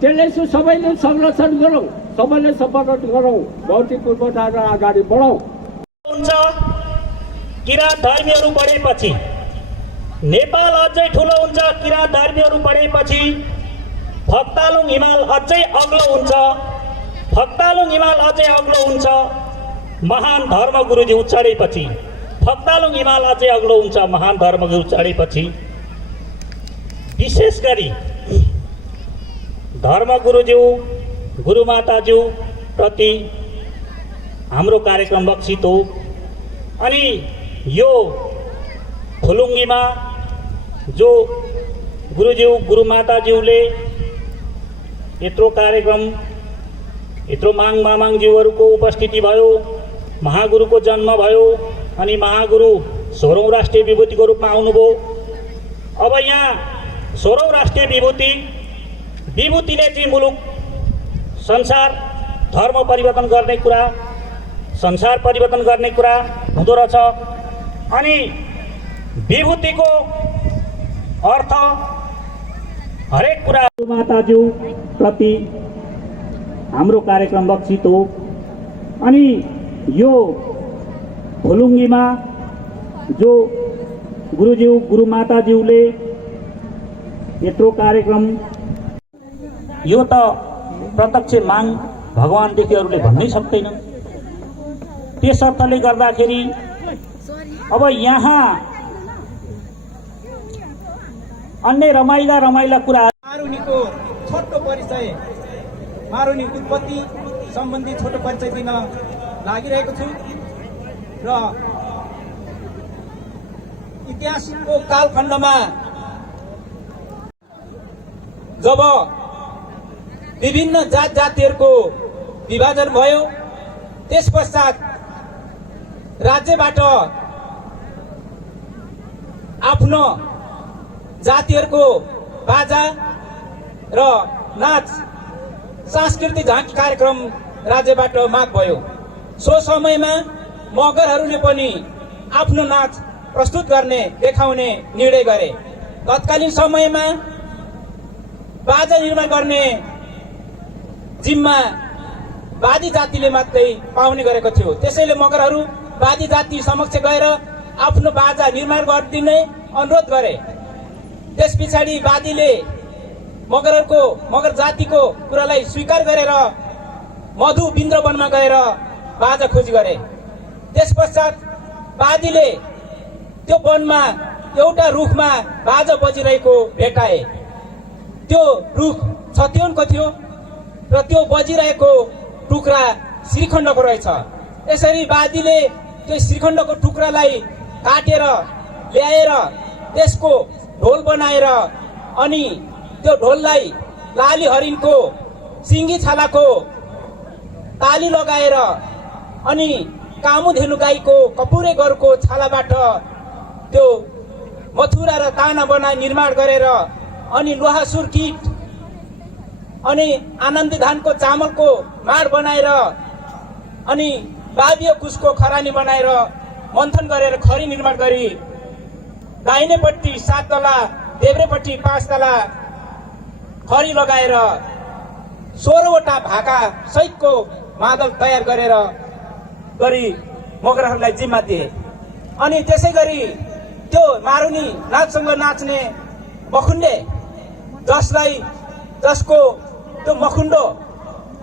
त्यसले चाहिँ सबैले संरक्षण गरौँ, सबैले सपोर्ट गरौँ, भौतिक पूर्वाधार अगाडि बढाउँ। हुन्छ किराँत धर्मीहरू बढेपछि नेपाल अझै ठुलो हुन्छ। किराँत धर्मीहरू बढेपछि फक्तालुङ हिमाल अझै अग्लो हुन्छ। फक्तालुङ हिमाल अझै अग्लो हुन्छ। महान धर्मगुरुज्यू चढेपछि फक्तालुङ हिमाल अझै अग्लो हुन्छ। महान धर्मगुरु चढेपछि विशेष गरी धर्मगुरुज्यू गुरुमाताज्यू प्रति हाम्रो कार्यक्रम लक्षित हो। अनि यो फुलुङ्गीमा जो गुरुज्यू गुरुमाताज्यूले यत्रो कार्यक्रम, यत्रो मामाङज्यूहरूको उपस्थिति भयो, महागुरुको जन्म भयो, अनि महागुरु 16औं राष्ट्रिय विभूतिको रूपमा आउनुभयो। अब यहाँ 16औं राष्ट्रिय विभूतिले चाहिँ मुलुक संसार धर्म परिवर्तन गर्ने कुरा, संसार परिवर्तन गर्ने कुरा हुँदो रहेछ। अनि विभूतिको अर्थ हरेक कुरा। माताज्यू प्रति हाम्रो कार्यक्रम लक्षित हो। अनि यो फुलुङ्गीमा जो गुरुज्यू गुरुमाताज्यूले यत्रो कार्यक्रम, यो त प्रत्यक्ष माग भगवानदेखि अरूले भन्नै सक्दैन। त्यस अर्थले गर्दाखेरि अब यहाँ अन्य रमाइला कुरा। मारुनीको छोटो परिचय, मारुनी उत्पत्ति सम्बन्धी छोटो परिचय दिन लागिरहेको छु। र इतिहासको कालखण्डमा जब विभिन्न जात जातिहरूको विभाजन भयो, त्यस पश्चात राज्यबाट आफ्नो जातिहरूको बाजा र नाच सांस्कृतिक झाँकी कार्यक्रम राज्यबाट माग भयो। सो समयमा मगरहरूले पनि आफ्नो नाच प्रस्तुत गर्ने, देखाउने निर्णय गरे। तत्कालीन समयमा बाजा निर्माण गर्ने जिम्मा बादी जातिले मात्रै पाउने गरेको थियो। त्यसैले मगरहरू बादी जाति समक्ष गएर आफ्नो बाजा निर्माण गरिदिने अनुरोध गरे। त्यस पछाडि बादीले मगर जातिको कुरालाई स्वीकार गरेर मधु बिन्द्रवनमा गएर बाजा खोजी गरे। त्यस पश्चात बादीले त्यो वनमा एउटा रुखमा बाजा बजिरहेको भेटाए। त्यो रुख छत्योनको थियो र त्यो बजिरहेको टुक्रा श्रीखण्डको रहेछ। यसरी बादीले त्यो श्रीखण्डको टुक्रालाई काटेर ल्याएर त्यसको ढोल बनाएर अनि त्यो ढोललाई लाली हरिणको सिङ्गी छालाको ताली लगाएर अनि कामुधेनु गाईको कपुरे गरुको छालाबाट त्यो मथुरा र ताना बनाई निर्माण गरेर अनि लोहासुर किट अनि आनन्दी धानको चामलको माड बनाएर अनि बाबियो कुसको खरानी बनाएर मन्थन गरेर खरी निर्माण गरी दाहिनेपट्टि 7 तला देब्रेपट्टि 5 तला खरी लगाएर 16वटा भाका सहितको मादल तयार गरेर मगरहरूलाई जिम्मा दिए। अनि त्यसै गरी त्यो मारुनी नाचसँग नाच्ने मखुन्डे जसको त्यो मखुन्डो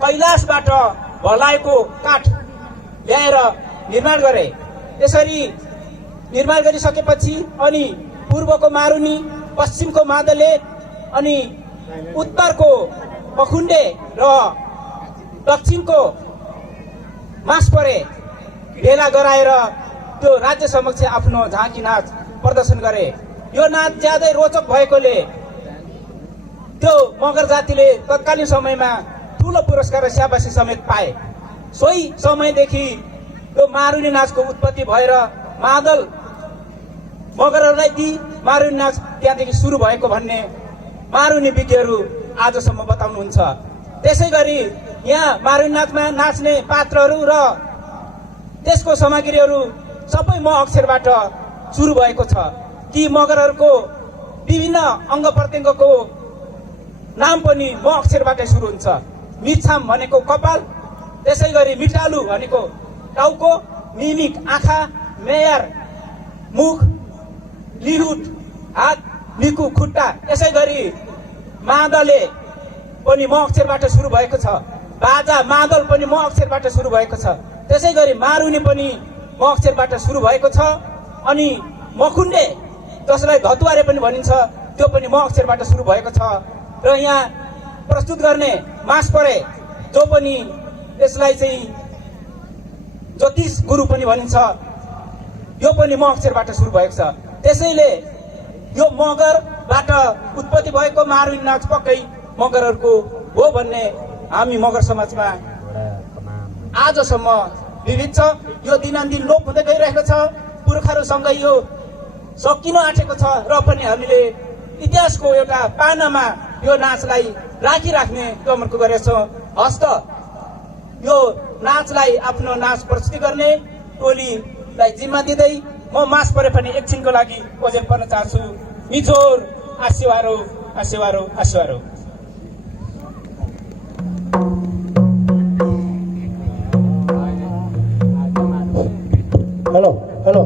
कैलाशबाट भलाएको काठ ल्याएर निर्माण गरे। यसरी निर्माण गरिसकेपछि अनि पूर्वको मारुनी, पश्चिमको मादले अनि उत्तरको मखुन्डे र दक्षिणको मासपरे भेला गराएर त्यो राज्य समक्ष आफ्नो झाँकी नाच प्रदर्शन गरे। यो नाच ज्यादै रोचक भएकोले त्यो मगर जातिले तत्कालीन समयमा ठुलो पुरस्कार र स्याबासी समेत पाए। सोही समयदेखि त्यो मारुनी नाचको उत्पत्ति भएर मादल मगरहरूलाई ती मारुनी नाच त्यहाँदेखि सुरु भएको भन्ने मारुनी विज्ञहरू आजसम्म बताउनुहुन्छ। त्यसै गरी यहाँ मारुनी नाचमा नाच्ने पात्रहरू र त्यसको सामग्रीहरू सबै म अक्षरबाट सुरु भएको छ। ती मगरहरूको विभिन्न अङ्ग प्रत्यङ्गको नाम पनि म अक्षरबाटै सुरु हुन्छ। मिछाम भनेको कपाल, त्यसै गरी मिठालु भनेको टाउको, मिमिक आँखा, मेयर मुख, लिहुट हात, निकु खुट्टा, यसै गरी मादले पनि म अक्षरबाट सुरु भएको छ। बाजा मादल पनि म अक्षरबाट सुरु भएको छ। त्यसै गरी मारुनी पनि म अक्षरबाट सुरु भएको छ। अनि मखुन्डे जसलाई धतुवारे पनि भनिन्छ त्यो पनि म अक्षरबाट सुरु भएको छ। र यहाँ प्रस्तुत गर्ने मासपरे जो पनि यसलाई चाहिँ ज्योतिष गुरु पनि भनिन्छ यो पनि म अक्षरबाट सुरु भएको छ। त्यसैले यो मगरबाट उत्पत्ति भएको मारुनी नाच पक्कै मगरहरूको हो भन्ने हामी मगर समाजमा आजसम्म विविध छ। यो दिनादिन लोप हुँदै गइरहेको छ। पुर्खाहरूसँग यो सकिन आँटेको छ र पनि हामीले इतिहासको एउटा पानामा यो नाचलाई राखिराख्ने क्रमको गरेका छौँ। हस्त यो नाचलाई आफ्नो नाच प्रस्तुति गर्ने टोलीलाई जिम्मा दिँदै म मास परे पनि एकछिनको लागि ओजेल पर्न चाहन्छु। मिजोर आशिवारो आशिवारो आशिवारो। हेलो हेलो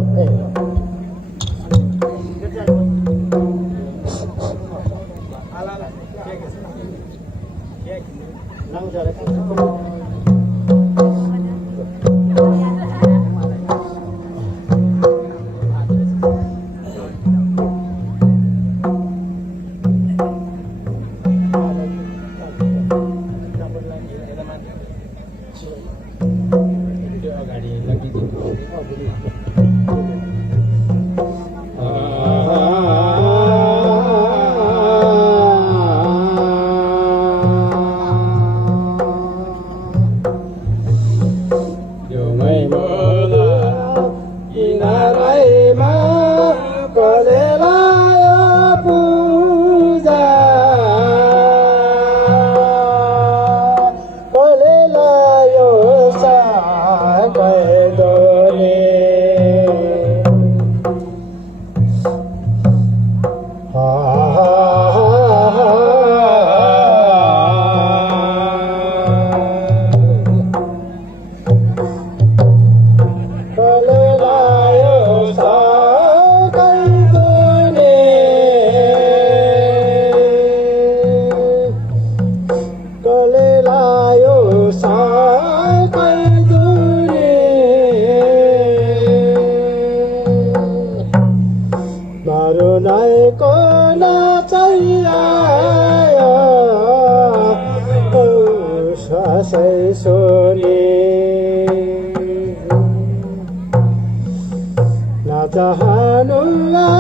Najahanullah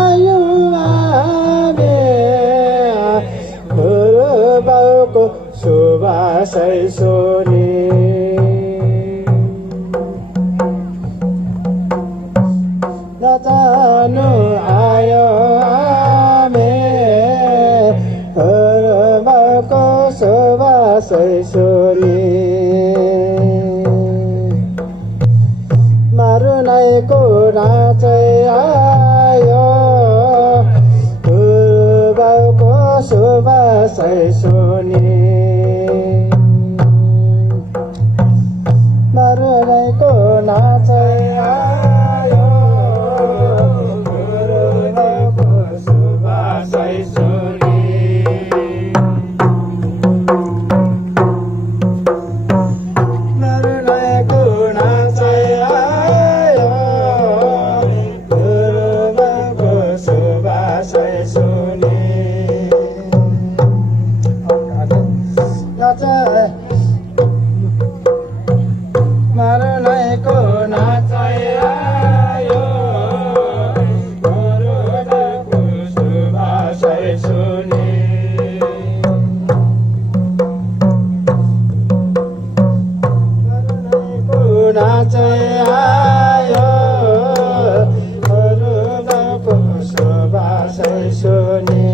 सैसोनी नचानु आयो आमे हरमाको शोभा सैसोनी मारुनाइको नाचै आयो हरमाको शोभा सैसोनी मारुनाइको नाचै आयो हरमाको शोभा सैसोनी मारुनाइको नाचै आयो हरमाको शोभा सैसोनी मारुनाइको नाचै आयो हरमाको शोभा सैसोनी मारुनाइको नाचै आयो हरमाको शोभा सैसोनी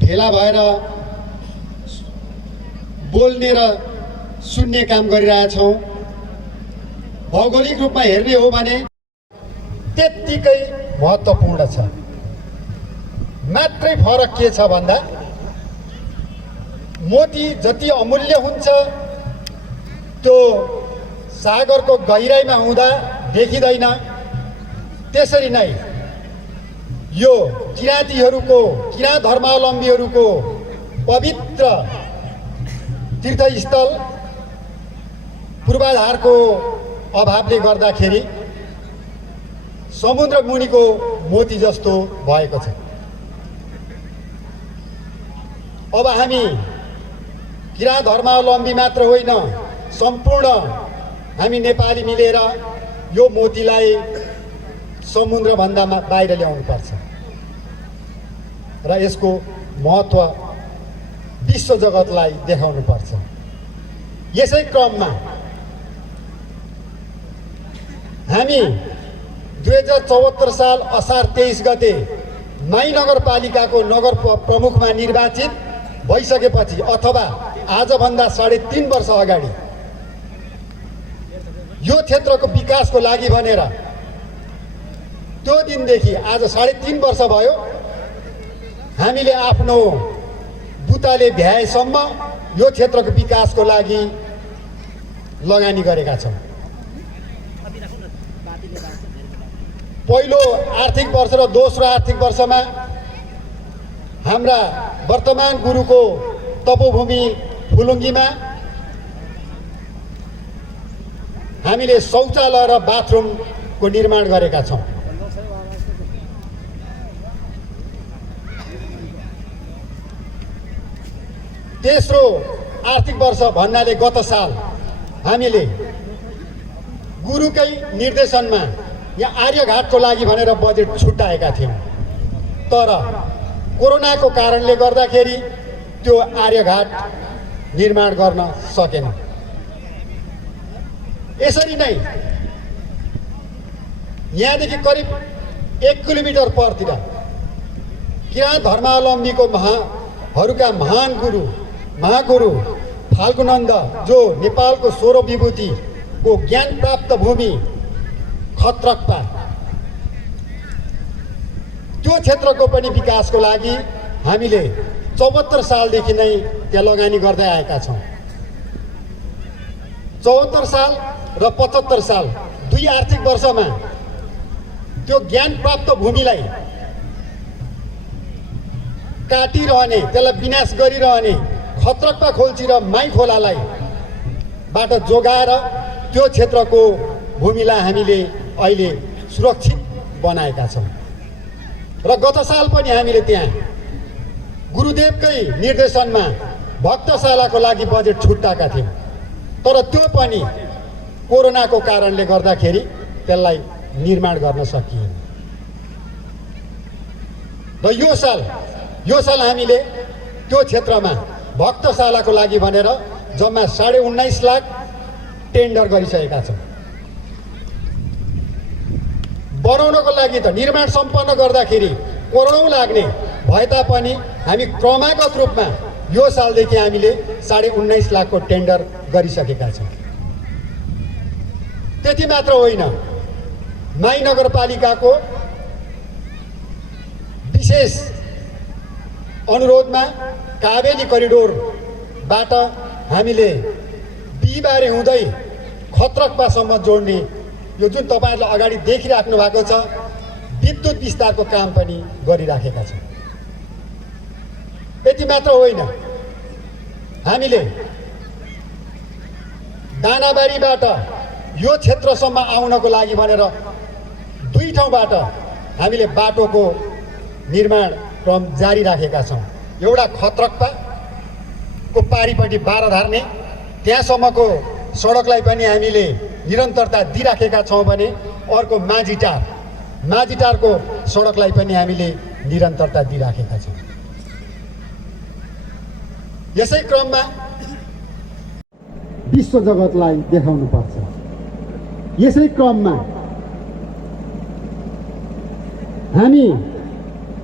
भेला भएर बोल्ने र सुन्ने काम गरिरहेछौँ। भौगोलिक रूपमा हेर्ने हो भने त्यत्तिकै महत्त्वपूर्ण छ। मात्रै फरक के छ भन्दा मोती जति अमूल्य हुन्छ त्यो सागरको गहिराइमा हुँदा देखिँदैन, त्यसरी नै यो किराँतीहरूको किराँत धर्मावलम्बीहरूको पवित्र तीर्थस्थल पूर्वाधारको अभावले गर्दाखेरि समुद्र मुनिको मोती जस्तो भएको छ। अब हामी किराँत धर्मावलम्बी मात्र होइन, सम्पूर्ण हामी नेपाली मिलेर यो मोतीलाई समुद्रभन्दा बाहिर ल्याउनुपर्छ र यसको महत्त्व विश्व जगतलाई देखाउनुपर्छ। यसै क्रममा हामी 2074 साल असार 23 गते माई नगरपालिकाको नगर प्रमुखमा निर्वाचित भइसकेपछि अथवा आजभन्दा 3.5 वर्ष अगाडि यो क्षेत्रको विकासको लागि भनेर त्यो दिनदेखि आज 3.5 वर्ष भयो हामीले आफ्नो बुताले भ्याएसम्म यो क्षेत्रको विकासको लागि लगानी गरेका छौँ। पहिलो आर्थिक वर्ष र दोस्रो आर्थिक वर्षमा हाम्रा वर्तमान गुरुको तपोभूमि फुलुङ्गीमा हामीले शौचालय र बाथरुमको निर्माण गरेका छौँ। तेस्रो आर्थिक वर्ष भन्नाले गत साल हामीले गुरुकै निर्देशनमा यहाँ आर्यघाटको लागि भनेर बजेट छुट्याएका थियौँ, तर कोरोनाको कारणले गर्दाखेरि त्यो आर्यघाट निर्माण गर्न सकेन। यसरी नै यहाँदेखि करिब 1 किलोमिटर परतिर किराँत धर्मावलम्बीको हरूका महागुरु फाल्गुनन्द जो नेपालको 16 विभूतिको ज्ञान प्राप्त भूमि खत्रक्पा त्यो क्षेत्रको पनि विकासको लागि हामीले 74 सालदेखि नै त्यहाँ लगानी गर्दै आएका छौँ। 74 साल र 75 साल 2 आर्थिक वर्षमा त्यो ज्ञान प्राप्त भूमिलाई काटिरहने, त्यसलाई विनाश गरिरहने खत्रक्पा खोल्ची र माई खोलालाई बाट जोगाएर त्यो क्षेत्रको भूमिलाई हामीले अहिले सुरक्षित बनाएका छौँ। र गत साल पनि हामीले त्यहाँ गुरुदेवकै निर्देशनमा भक्तशालाको लागि बजेट छुट्याएका थियौँ, तर त्यो पनि कोरोनाको कारणले गर्दाखेरि त्यसलाई निर्माण गर्न सकिएन। र यो साल हामीले त्यो क्षेत्रमा भक्तशालाको लागि भनेर जम्मा 19.5 लाख टेन्डर गरिसकेका छौँ। बनाउनको लागि त निर्माण सम्पन्न गर्दाखेरि करोडौँ लाग्ने भए तापनि हामी क्रमागत रूपमा यो सालदेखि हामीले 19.5 लाखको टेन्डर गरिसकेका छौँ। त्यति मात्र होइन, माई नगरपालिकाको विशेष अनुरोधमा काबेली करिडोरबाट हामीले बिहिबारे हुँदै खत्रक्पासम्म जोड्ने यो जुन तपाईँहरूले अगाडि देखिराख्नु भएको छ विद्युत विस्तारको काम पनि गरिराखेका छौँ। यति मात्र होइन, हामीले दानाबारीबाट यो क्षेत्रसम्म आउनको लागि भनेर 2 ठाउँबाट हामीले बाटोको निर्माण क्रम जारी राखेका छौँ। एउटा खत्रक्पाको पारिपट्टि 12 धार्ने त्यहाँसम्मको सडकलाई पनि हामीले निरन्तरता दिइराखेका छौँ भने अर्को माझीटारको सडकलाई पनि हामीले निरन्तरता दिइराखेका छौँ। यसै क्रममा विश्व जगतलाई देखाउनुपर्छ। यसै क्रममा हामी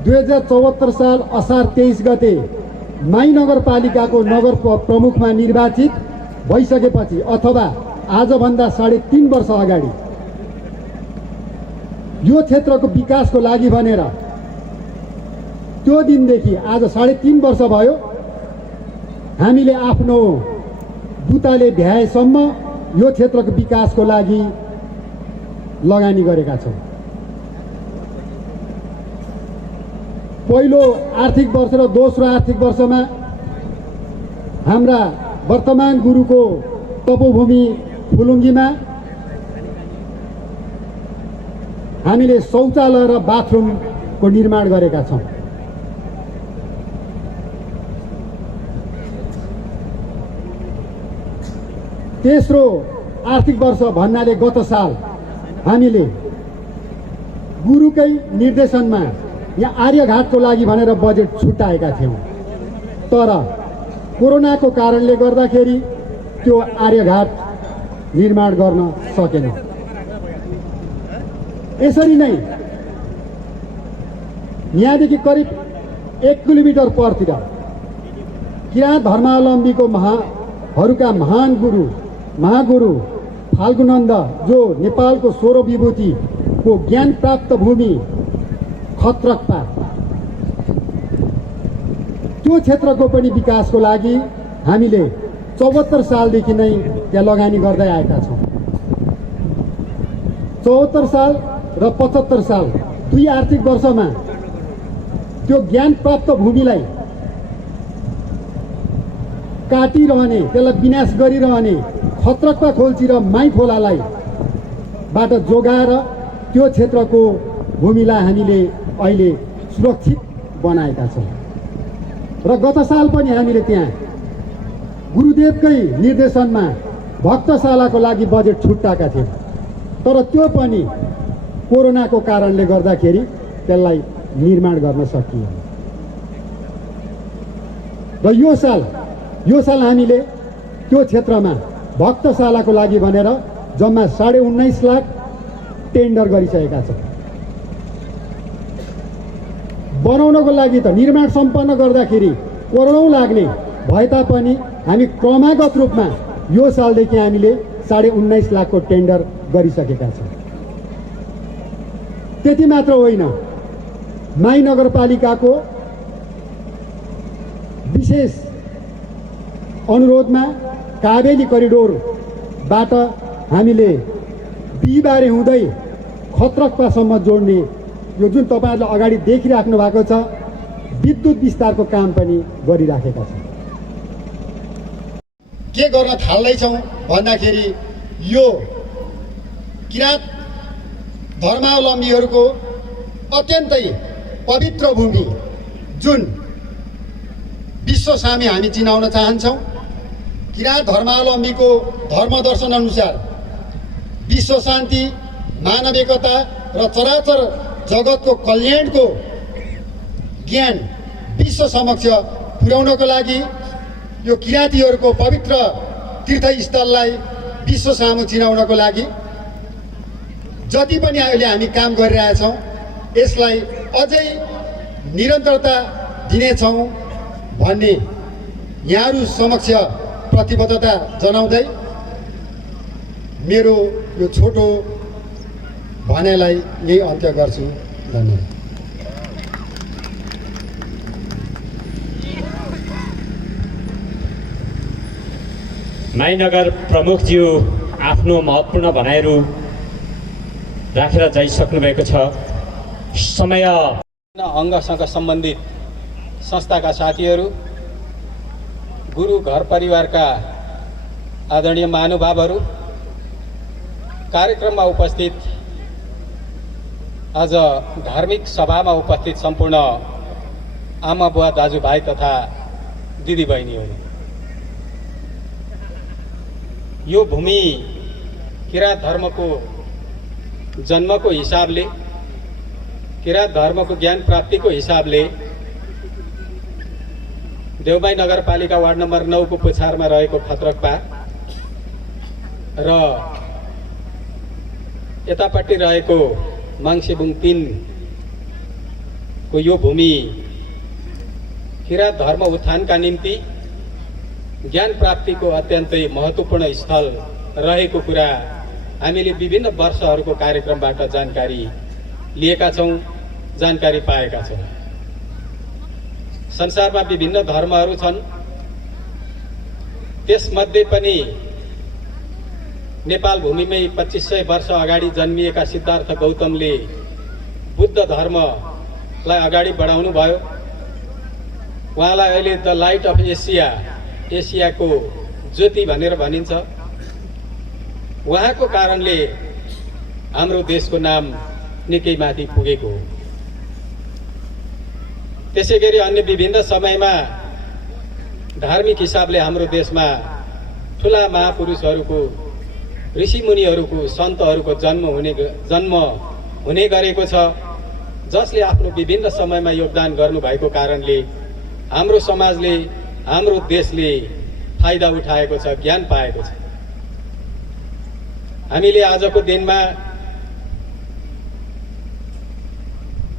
2074 साल असार 23 गते माई नगरपालिकाको नगर प्रमुखमा निर्वाचित भइसकेपछि अथवा आजभन्दा 3.5 वर्ष अगाडि यो क्षेत्रको विकासको लागि भनेर त्यो दिनदेखि आज 3.5 वर्ष भयो हामीले आफ्नो बुताले भ्याएसम्म यो क्षेत्रको विकासको लागि लगानी गरेका छौँ। पहिलो आर्थिक वर्ष र दोस्रो आर्थिक वर्षमा हाम्रा वर्तमान गुरुको तपोभूमि फुलुङ्गीमा हामीले शौचालय र बाथरुमको निर्माण गरेका छौँ। तेस्रो आर्थिक वर्ष भन्नाले गत साल हामीले गुरुकै निर्देशनमा यहाँ आर्यघाटको लागि भनेर बजेट छुट्याएका थियौँ, तर कोरोनाको कारणले गर्दाखेरि त्यो आर्यघाट निर्माण गर्न सकेन। यसरी नै यहाँदेखि करिब 1 किलोमिटर परतिर किराँत धर्मावलम्बीको महाहरूका महागुरु फाल्गुनन्द, जो नेपालको 16 विभूतिको ज्ञान प्राप्त भूमि खत्रकपा, त्यो क्षेत्रको पनि विकासको लागि हामीले 74 सालदेखि नै त्यहाँ लगानी गर्दै आएका छौँ। 74 साल र 75 साल 2 आर्थिक वर्षमा त्यो ज्ञान प्राप्त भूमिलाई काटिरहने, त्यसलाई विनाश गरिरहने खत्रकपा खोल्ची र माई खोलालाई बाट जोगाएर त्यो क्षेत्रको भूमिलाई हामीले अहिले सुरक्षित बनाएका छौँ। र गत साल पनि हामीले त्यहाँ गुरुदेवकै निर्देशनमा भक्तशालाको लागि बजेट छुट्याएका थियौँ, तर त्यो पनि कोरोनाको कारणले गर्दाखेरि त्यसलाई निर्माण गर्न सकिएन। र यो साल हामीले त्यो क्षेत्रमा भक्तशालाको लागि भनेर जम्मा 19.5 लाख टेन्डर गरिसकेका छौँ। बनाउनको लागि त निर्माण सम्पन्न गर्दाखेरि करोडौँ लाग्ने भए तापनि हामी क्रमागत रूपमा यो सालदेखि हामीले 19.5 लाखको टेन्डर गरिसकेका छौँ। त्यति मात्र होइन, माई नगरपालिकाको विशेष अनुरोधमा काबेली करिडोरबाट हामीले बिहिबारे हुँदै खत्रकपासम्म जोड्ने यो जुन तपाईँहरूले अगाडि देखिराख्नु भएको छ विद्युत विस्तारको काम पनि गरिराखेका छौँ। के गर्न थाल्दैछौँ भन्दाखेरि यो किराँत धर्मावलम्बीहरूको अत्यन्तै पवित्र भूमि जुन विश्व सामी हामी चिनाउन चाहन्छौँ। किराँत धर्मावलम्बीको धर्मदर्शन अनुसार विश्व शान्ति, मानव एकता र चराचर जगतको कल्याणको ज्ञान विश्व समक्ष पुर्याउनको लागि यो किराँतीहरूको पवित्र तीर्थस्थललाई विश्व सामु चिनाउनको लागि जति पनि अहिले हामी काम गरिरहेछौँ यसलाई अझै निरन्तरता दिनेछौँ भन्ने यहाँहरू समक्ष प्रतिबद्धता जनाउँदै मेरो यो छोटो भनाइलाई यही अन्त्य गर्छु। धन्यवाद। माईनगर प्रमुखज्यू आफ्नो महत्त्वपूर्ण भनाइहरू राखेर जाइसक्नु भएको छ। समय अङ्गसँग सम्बन्धित संस्थाका साथीहरू, गुरु घर परिवारका आदरणीय महानुभावहरू, कार्यक्रममा उपस्थित, आज धार्मिक सभामा उपस्थित सम्पूर्ण आमा बुवा दाजुभाइ तथा दिदीबहिनीहरू, यो भूमि किराँत धर्मको जन्मको हिसाबले, किराँत धर्मको ज्ञान प्राप्तिको हिसाबले देउमाई नगरपालिका वार्ड नम्बर 9 को पुछारमा रहेको खत्रकपा र यतापट्टि रहेको माङसेबुङ 3 को यो भूमि किराँत धर्म उत्थानका निम्ति ज्ञान प्राप्तिको अत्यन्तै महत्त्वपूर्ण स्थल रहेको कुरा हामीले विभिन्न वर्षहरूको कार्यक्रमबाट जानकारी लिएका छौँ, जानकारी पाएका छौँ। संसारमा विभिन्न धर्महरू छन्, त्यसमध्ये पनि नेपाल भूमिमै 2500 वर्ष अगाडि जन्मिएका सिद्धार्थ गौतमले बुद्ध धर्मलाई अगाडि बढाउनु भयो। उहाँलाई अहिले द लाइट अफ एसिया, एसियाको ज्योति भनेर भनिन्छ। उहाँको कारणले हाम्रो देशको नाम निकै माथि पुगेको हो। त्यसै गरी अन्य विभिन्न समयमा धार्मिक हिसाबले हाम्रो देशमा ठुला महापुरुषहरूको, ऋषिमुनिहरूको, सन्तहरूको जन्म हुने गरेको छ, जसले आफ्नो विभिन्न समयमा योगदान गर्नुभएको कारणले हाम्रो समाजले, हाम्रो देशले फाइदा उठाएको छ, ज्ञान पाएको छ। हामीले आजको दिनमा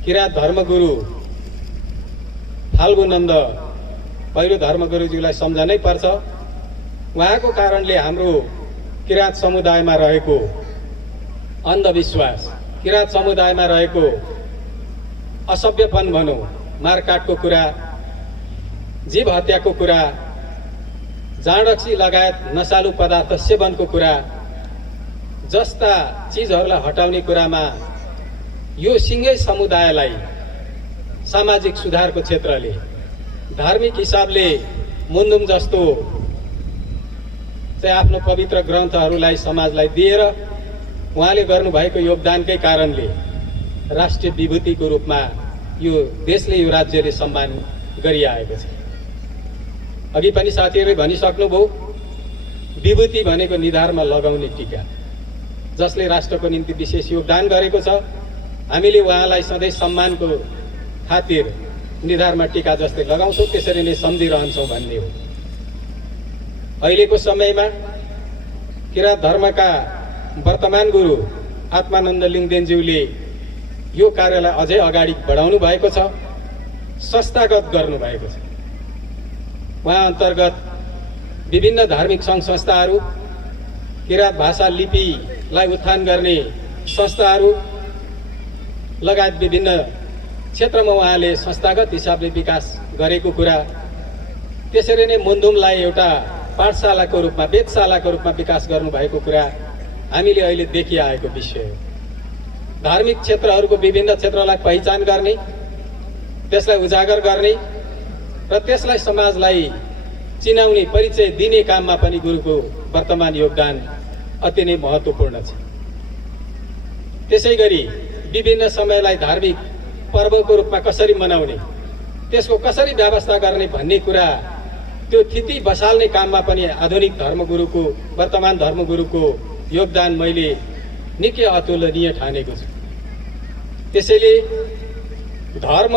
किराँत धर्मगुरु फाल्गुनन्द पहिलो धर्मगुरुज्यूलाई सम्झनै पर्छ। उहाँको कारणले हाम्रो किराँत समुदायमा रहेको अन्धविश्वास, किराँत समुदायमा रहेको असभ्यपन भनौँ, मारकाटको कुरा, जीव हत्याको कुरा, जाँडक्सी लगायत नशालु पदार्थ सेवनको कुरा जस्ता चिजहरूलाई हटाउने कुरामा यो सिङ्गै समुदायलाई सामाजिक सुधारको क्षेत्रले, धार्मिक हिसाबले मुन्दुम जस्तो चाहिँ आफ्नो पवित्र ग्रन्थहरूलाई समाजलाई दिएर उहाँले गर्नुभएको योगदानकै कारणले राष्ट्रिय विभूतिको रूपमा यो देशले, यो राज्यले सम्मान गरिआएको छ। अघि पनि साथीहरूले भनिसक्नुभयो, विभूति भनेको निधारमा लगाउने टीका, जसले राष्ट्रको निम्ति विशेष योगदान गरेको छ। हामीले उहाँलाई सधैँ सम्मानको खातिर निधारमा टीका जस्तै लगाउँछौँ, त्यसरी नै सम्झिरहन्छौँ भन्ने हो। अहिलेको समयमा किराँत धर्मका वर्तमान गुरु आत्मानन्द लिङदेनज्यूले यो कार्यलाई अझै अगाडि बढाउनु भएको छ, संस्थागत गर्नुभएको छ। उहाँ अन्तर्गत विभिन्न धार्मिक सङ्घ संस्थाहरू, किराँत भाषा लिपिलाई उत्थान गर्ने संस्थाहरू लगायत विभिन्न क्षेत्रमा उहाँले संस्थागत हिसाबले विकास गरेको कुरा, त्यसरी नै मुन्दुमलाई एउटा पाठशालाको रूपमा, वेदशालाको रूपमा विकास गर्नुभएको कुरा हामीले अहिले देखिआएको विषय हो। धार्मिक क्षेत्रहरूको विभिन्न क्षेत्रलाई पहिचान गर्ने, त्यसलाई उजागर गर्ने र त्यसलाई समाजलाई चिनाउने, परिचय दिने काममा पनि गुरुको वर्तमान योगदान अति नै महत्त्वपूर्ण छ। त्यसै गरी विभिन्न समयलाई धार्मिक पर्वको रूपमा कसरी मनाउने, त्यसको कसरी व्यवस्था गर्ने भन्ने कुरा, त्यो थिति बसाल्ने काममा पनि आधुनिक धर्मगुरुको, वर्तमान धर्मगुरुको योगदान मैले निकै अतुलनीय ठानेको छु। त्यसैले धर्म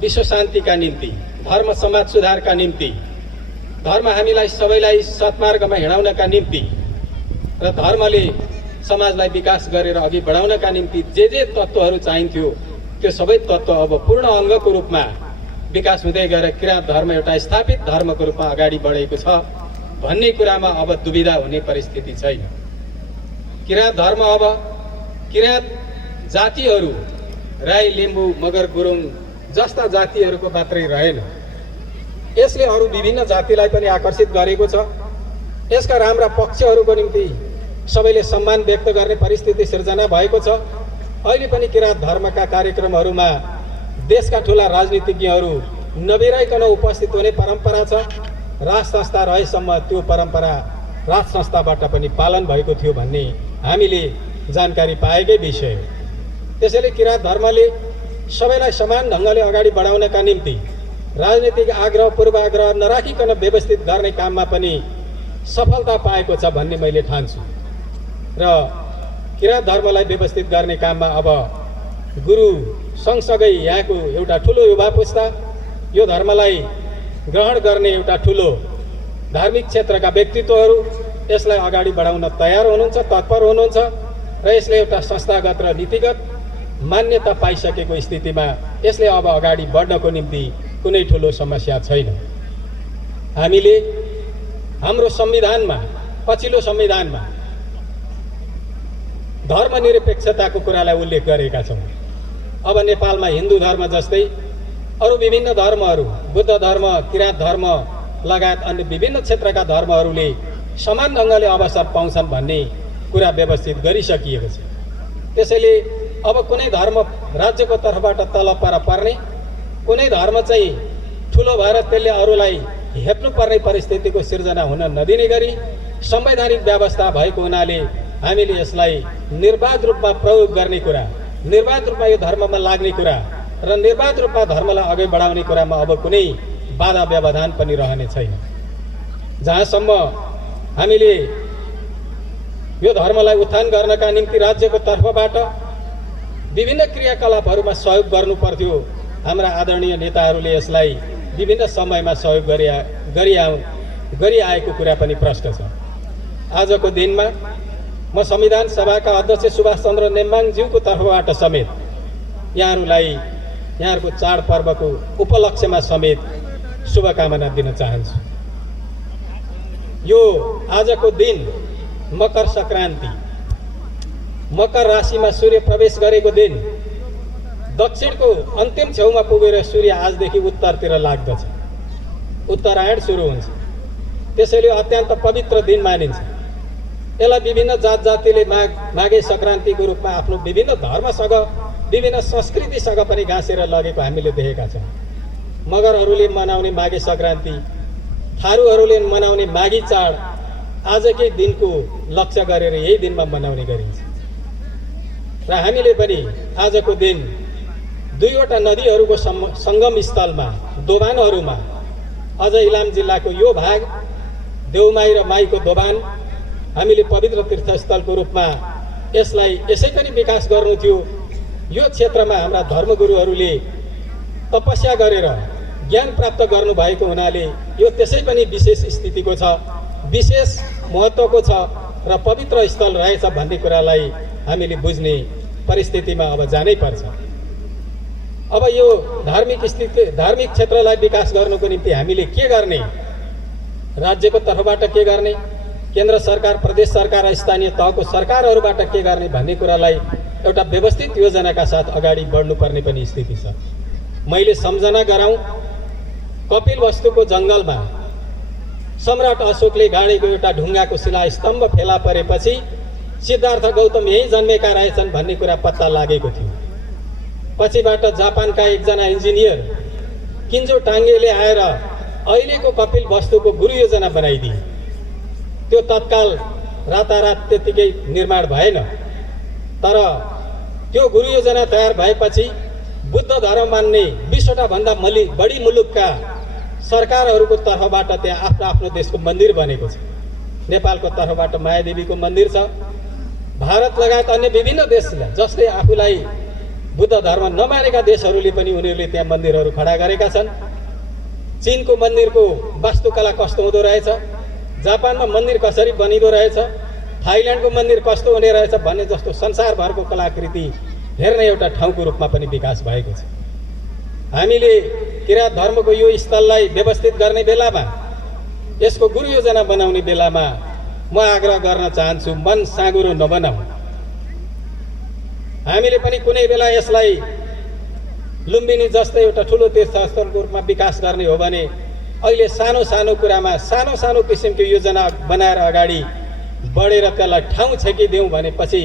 विश्व शान्तिका निम्ति, धर्म समाज सुधारका निम्ति, धर्म हामीलाई सबैलाई सत्मार्गमा हिँडाउनका निम्ति र धर्मले समाजलाई विकास गरेर अघि बढाउनका निम्ति जे जे तत्त्वहरू चाहिन्थ्यो त्यो सबै तत्त्व अब पूर्ण अङ्गको रूपमा विकास हुँदै गएर किराँत धर्म एउटा स्थापित धर्मको रूपमा अगाडि बढेको छ भन्ने कुरामा अब दुविधा हुने परिस्थिति छैन। किराँत धर्म अब किराँत जातिहरू, राई, लिम्बू, मगर, गुरुङ जस्ता जातिहरूको मात्रै रहेन, यसले अरू विभिन्न जातिलाई पनि आकर्षित गरेको छ। यसका राम्रा पक्षहरूको निम्ति सबैले सम्मान व्यक्त गर्ने परिस्थिति सिर्जना भएको छ। अहिले पनि किराँत धर्मका कार्यक्रमहरूमा देशका ठुला राजनीतिज्ञहरू नबिराइकन उपस्थित हुने परम्परा छ। राज संस्था रहेसम्म त्यो परम्परा राज संस्थाबाट पनि पालन भएको थियो भन्ने हामीले जानकारी पाएकै विषय हो। त्यसैले किराँत धर्मले सबैलाई समान ढङ्गले अगाडि बढाउनका निम्ति राजनीतिक आग्रह, पूर्वाग्रह नराखिकन व्यवस्थित गर्ने काममा पनि सफलता पाएको छ भन्ने मैले ठान्छु। र किराँत धर्मलाई व्यवस्थित गर्ने काममा अब गुरु सँगसँगै यहाँको एउटा ठुलो युवा पुस्ता, यो धर्मलाई ग्रहण गर्ने एउटा ठुलो धार्मिक क्षेत्रका व्यक्तित्वहरू यसलाई अगाडि बढाउन तयार हुनुहुन्छ, तत्पर हुनुहुन्छ र यसले एउटा संस्थागत र नीतिगत मान्यता पाइसकेको स्थितिमा यसले अब अगाडि बढ्नको निम्ति कुनै ठुलो समस्या छैन। हामीले हाम्रो संविधानमा, पछिल्लो संविधानमा धर्मनिरपेक्षताको कुरालाई उल्लेख गरेका छौँ। अब नेपालमा हिन्दू धर्म जस्तै अरू विभिन्न धर्महरू, बुद्ध धर्म, किराँत धर्म लगायत अन्य विभिन्न क्षेत्रका धर्महरूले समान ढङ्गले अवसर पाउँछन् भन्ने कुरा व्यवस्थित गरिसकिएको छ। त्यसैले अब कुनै धर्म राज्यको तर्फबाट तल पर पर्ने, कुनै धर्म चाहिँ ठुलो भएर त्यसले अरूलाई हेप्नुपर्ने परिस्थितिको सिर्जना हुन नदिने गरी संवैधानिक व्यवस्था भएको हुनाले हामीले यसलाई निर्वाध रूपमा प्रयोग गर्ने कुरा, निर्वाध रूपमा यो धर्ममा लाग्ने कुरा र निर्वाध रूपमा धर्मलाई अघि बढाउने कुरामा अब कुनै बाधा व्यवधान पनि रहने छैन। जहाँसम्म हामीले यो धर्मलाई उत्थान गर्नका निम्ति राज्यको तर्फबाट विभिन्न क्रियाकलापहरूमा सहयोग गर्नु पर्थ्यो। हाम्रा आदरणीय नेताहरूले यसलाई विभिन्न समयमा सहयोग गरिआएको कुरा पनि प्रष्ट छ। आजको दिनमा म संविधान सभाका अध्यक्ष सुभाष चन्द्र नेम्बाङज्यूको तर्फबाट समेत यहाँहरूलाई यहाँहरूको चाडपर्वको उपलक्ष्यमा समेत शुभकामना दिन चाहन्छु। यो आजको दिन मकर सङ्क्रान्ति, मकर राशिमा सूर्य प्रवेश गरेको दिन, दक्षिणको अन्तिम छेउमा पुगेर सूर्य आजदेखि उत्तरतिर लाग्दछ, उत्तरायण सुरु हुन्छ। त्यसैले अत्यन्त पवित्र दिन मानिन्छ। यसलाई विभिन्न जात जातिले माघे सङ्क्रान्तिको रूपमा आफ्नो विभिन्न धर्मसँग विभिन्न संस्कृतिसँग पनि गाँसेर लगेको हामीले देखेका छौँ। मगरहरूले मनाउने माघे सङ्क्रान्ति, थारूहरूले मनाउने माघी चाड आजकै दिनको लक्ष्य गरेर यही दिनमा मनाउने गरिन्छ। र हामीले पनि आजको दिन दुईवटा नदीहरूको सङ्गम स्थलमा दोभानहरूमा, अझ इलाम जिल्लाको यो भाग देउमाई र माईको दोभान हामीले पवित्र तीर्थस्थलको रूपमा यसलाई यसै पनि विकास गर्नु थियो। यो क्षेत्रमा हाम्रा धर्मगुरुहरूले तपस्या गरेर ज्ञान प्राप्त गर्नुभएको हुनाले यो त्यसै पनि विशेष स्थितिको छ, विशेष महत्त्वको छ र पवित्र स्थल रहेछ भन्ने कुरालाई हामीले बुझ्ने परिस्थितिमा अब जानै पर्छ। अब यो धार्मिक क्षेत्रलाई विकास गर्नुको निम्ति हामीले के गर्ने, राज्यको तर्फबाट के गर्ने, केन्द्र सरकार, प्रदेश सरकार र स्थानीय तहको सरकारहरूबाट के गर्ने भन्ने कुरालाई एउटा व्यवस्थित योजनाका साथ अगाडि बढ्नुपर्ने पनि स्थिति छ। मैले सम्झना गराउँ, कपिलवस्तुको जङ्गलमा सम्राट अशोकले गाडेको एउटा ढुङ्गाको शिलास्तम्भ फेला परेपछि सिद्धार्थ गौतम यहीँ जन्मेका रहेछन् भन्ने कुरा पत्ता लागेको थियो। पछिबाट जापानका एकजना इन्जिनियर किन्जो टाङ्गेले आएर अहिलेको कपिलवस्तुको गुरु योजना बनाइदिए। त्यो तत्काल रातारात त्यतिकै निर्माण भएन, तर त्यो गुरु योजना तयार भएपछि बुद्ध धर्म मान्ने 20वटा भन्दा बढी मुलुकका सरकारहरूको तर्फबाट त्यहाँ आफ्नो आफ्नो देशको मन्दिर बनेको छ। नेपालको तर्फबाट मायादेवीको मन्दिर छ। भारत लगायत अन्य विभिन्न देशले जसले आफूलाई बुद्ध धर्म नमानेका देशहरूले पनि उनीहरूले त्यहाँ मन्दिरहरू खडा गरेका छन्। चीनको मन्दिरको वास्तुकला कस्तो हुँदो रहेछ, जापानमा मन्दिर कसरी बनिँदो रहेछ, थाइल्यान्डको मन्दिर कस्तो हुने रहेछ भन्ने जस्तो संसारभरको कलाकृति हेर्ने एउटा ठाउँको रूपमा पनि विकास भएको छ। हामीले किराँत धर्मको यो स्थललाई व्यवस्थित गर्ने बेलामा, यसको गुरु योजना बनाउने बेलामा म आग्रह गर्न चाहन्छु, मन साँगुरो नबनाऊ। हामीले पनि कुनै बेला यसलाई लुम्बिनी जस्तै एउटा ठुलो तीर्थस्थलको रूपमा विकास गर्ने हो भने अहिले सानो सानो कुरामा सानो सानो किसिमको योजना बनाएर अगाडि बढेर त्यसलाई ठाउँ छेकिदिउँ भनेपछि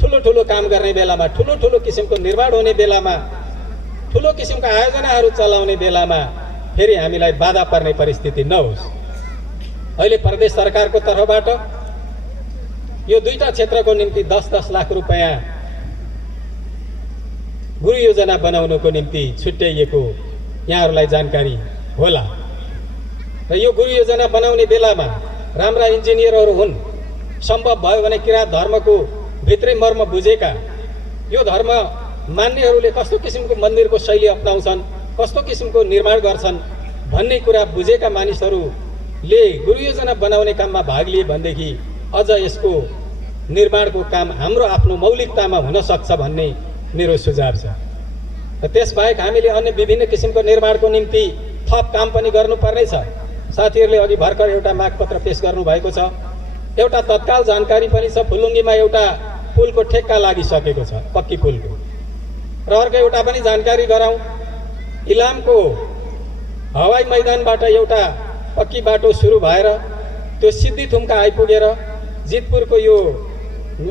ठुलो ठुलो काम गर्ने बेलामा, ठुलो ठुलो किसिमको निर्माण हुने बेलामा, ठुलो किसिमका आयोजनाहरू चलाउने बेलामा फेरि हामीलाई बाधा पर्ने परिस्थिति नहोस्। अहिले प्रदेश सरकारको तर्फबाट यो दुईटा क्षेत्रको निम्ति 10-10 लाख रुपैयाँ गुरु योजना बनाउनको निम्ति छुट्याइएको यहाँहरूलाई जानकारी होला। र यो गुरु योजना बनाउने बेलामा राम्रा इन्जिनियरहरू हुन्, सम्भव भयो भने किराँत धर्मको भित्रै मर्म बुझेका, यो धर्म मान्नेहरूले कस्तो किसिमको मन्दिरको शैली अपनाउँछन्, कस्तो किसिमको निर्माण गर्छन् भन्ने कुरा बुझेका मानिसहरूले गुरु योजना बनाउने काममा भाग लिए भनेदेखि अझ यसको निर्माणको काम हाम्रो आफ्नो मौलिकतामा हुन सक्छ भन्ने मेरो सुझाव छ। र त्यसबाहेक हामीले अन्य विभिन्न किसिमको निर्माणको निम्ति थप काम पनि गर्नुपर्ने छ। साथीहरूले अघि भर्खर एउटा मागपत्र पेश गर्नुभएको छ। एउटा तत्काल जानकारी पनि छ, फुलुङ्गीमा एउटा पुलको ठेक्का लागिसकेको छ, पक्की पुलको। र अर्को एउटा पनि जानकारी गराउँ, इलामको हवाई मैदानबाट एउटा पक्की बाटो सुरु भएर त्यो सिद्धिथुम्का आइपुगेर जितपुरको यो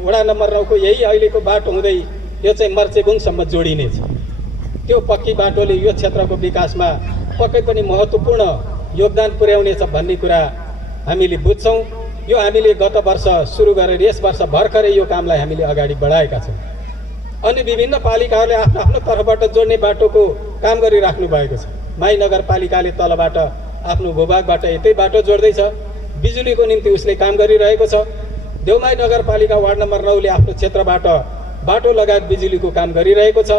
वडा नम्बर 9 को यही अहिलेको बाटो हुँदै यो चाहिँ मर्चेबुङसम्म जोडिनेछ। त्यो पक्की बाटोले यो क्षेत्रको विकासमा पक्कै पनि महत्त्वपूर्ण योगदान पुर्याउनेछ भन्ने कुरा हामीले बुझ्छौँ। यो हामीले गत वर्ष सुरु गरेर यस वर्ष भर्खरै यो कामलाई हामीले अगाडि बढाएका छौँ। अन्य विभिन्न पालिकाहरूले आफ्नो आफ्नो तर्फबाट जोड्ने बाटोको काम गरिराख्नु भएको छ। माई नगरपालिकाले तलबाट आफ्नो भूभागबाट यतै बाटो जोड्दैछ, बिजुलीको निम्ति उसले काम गरिरहेको छ। देउमाई नगरपालिका वार्ड नम्बर 9 ले आफ्नो क्षेत्रबाट बाटो लगायत बिजुलीको काम गरिरहेको छ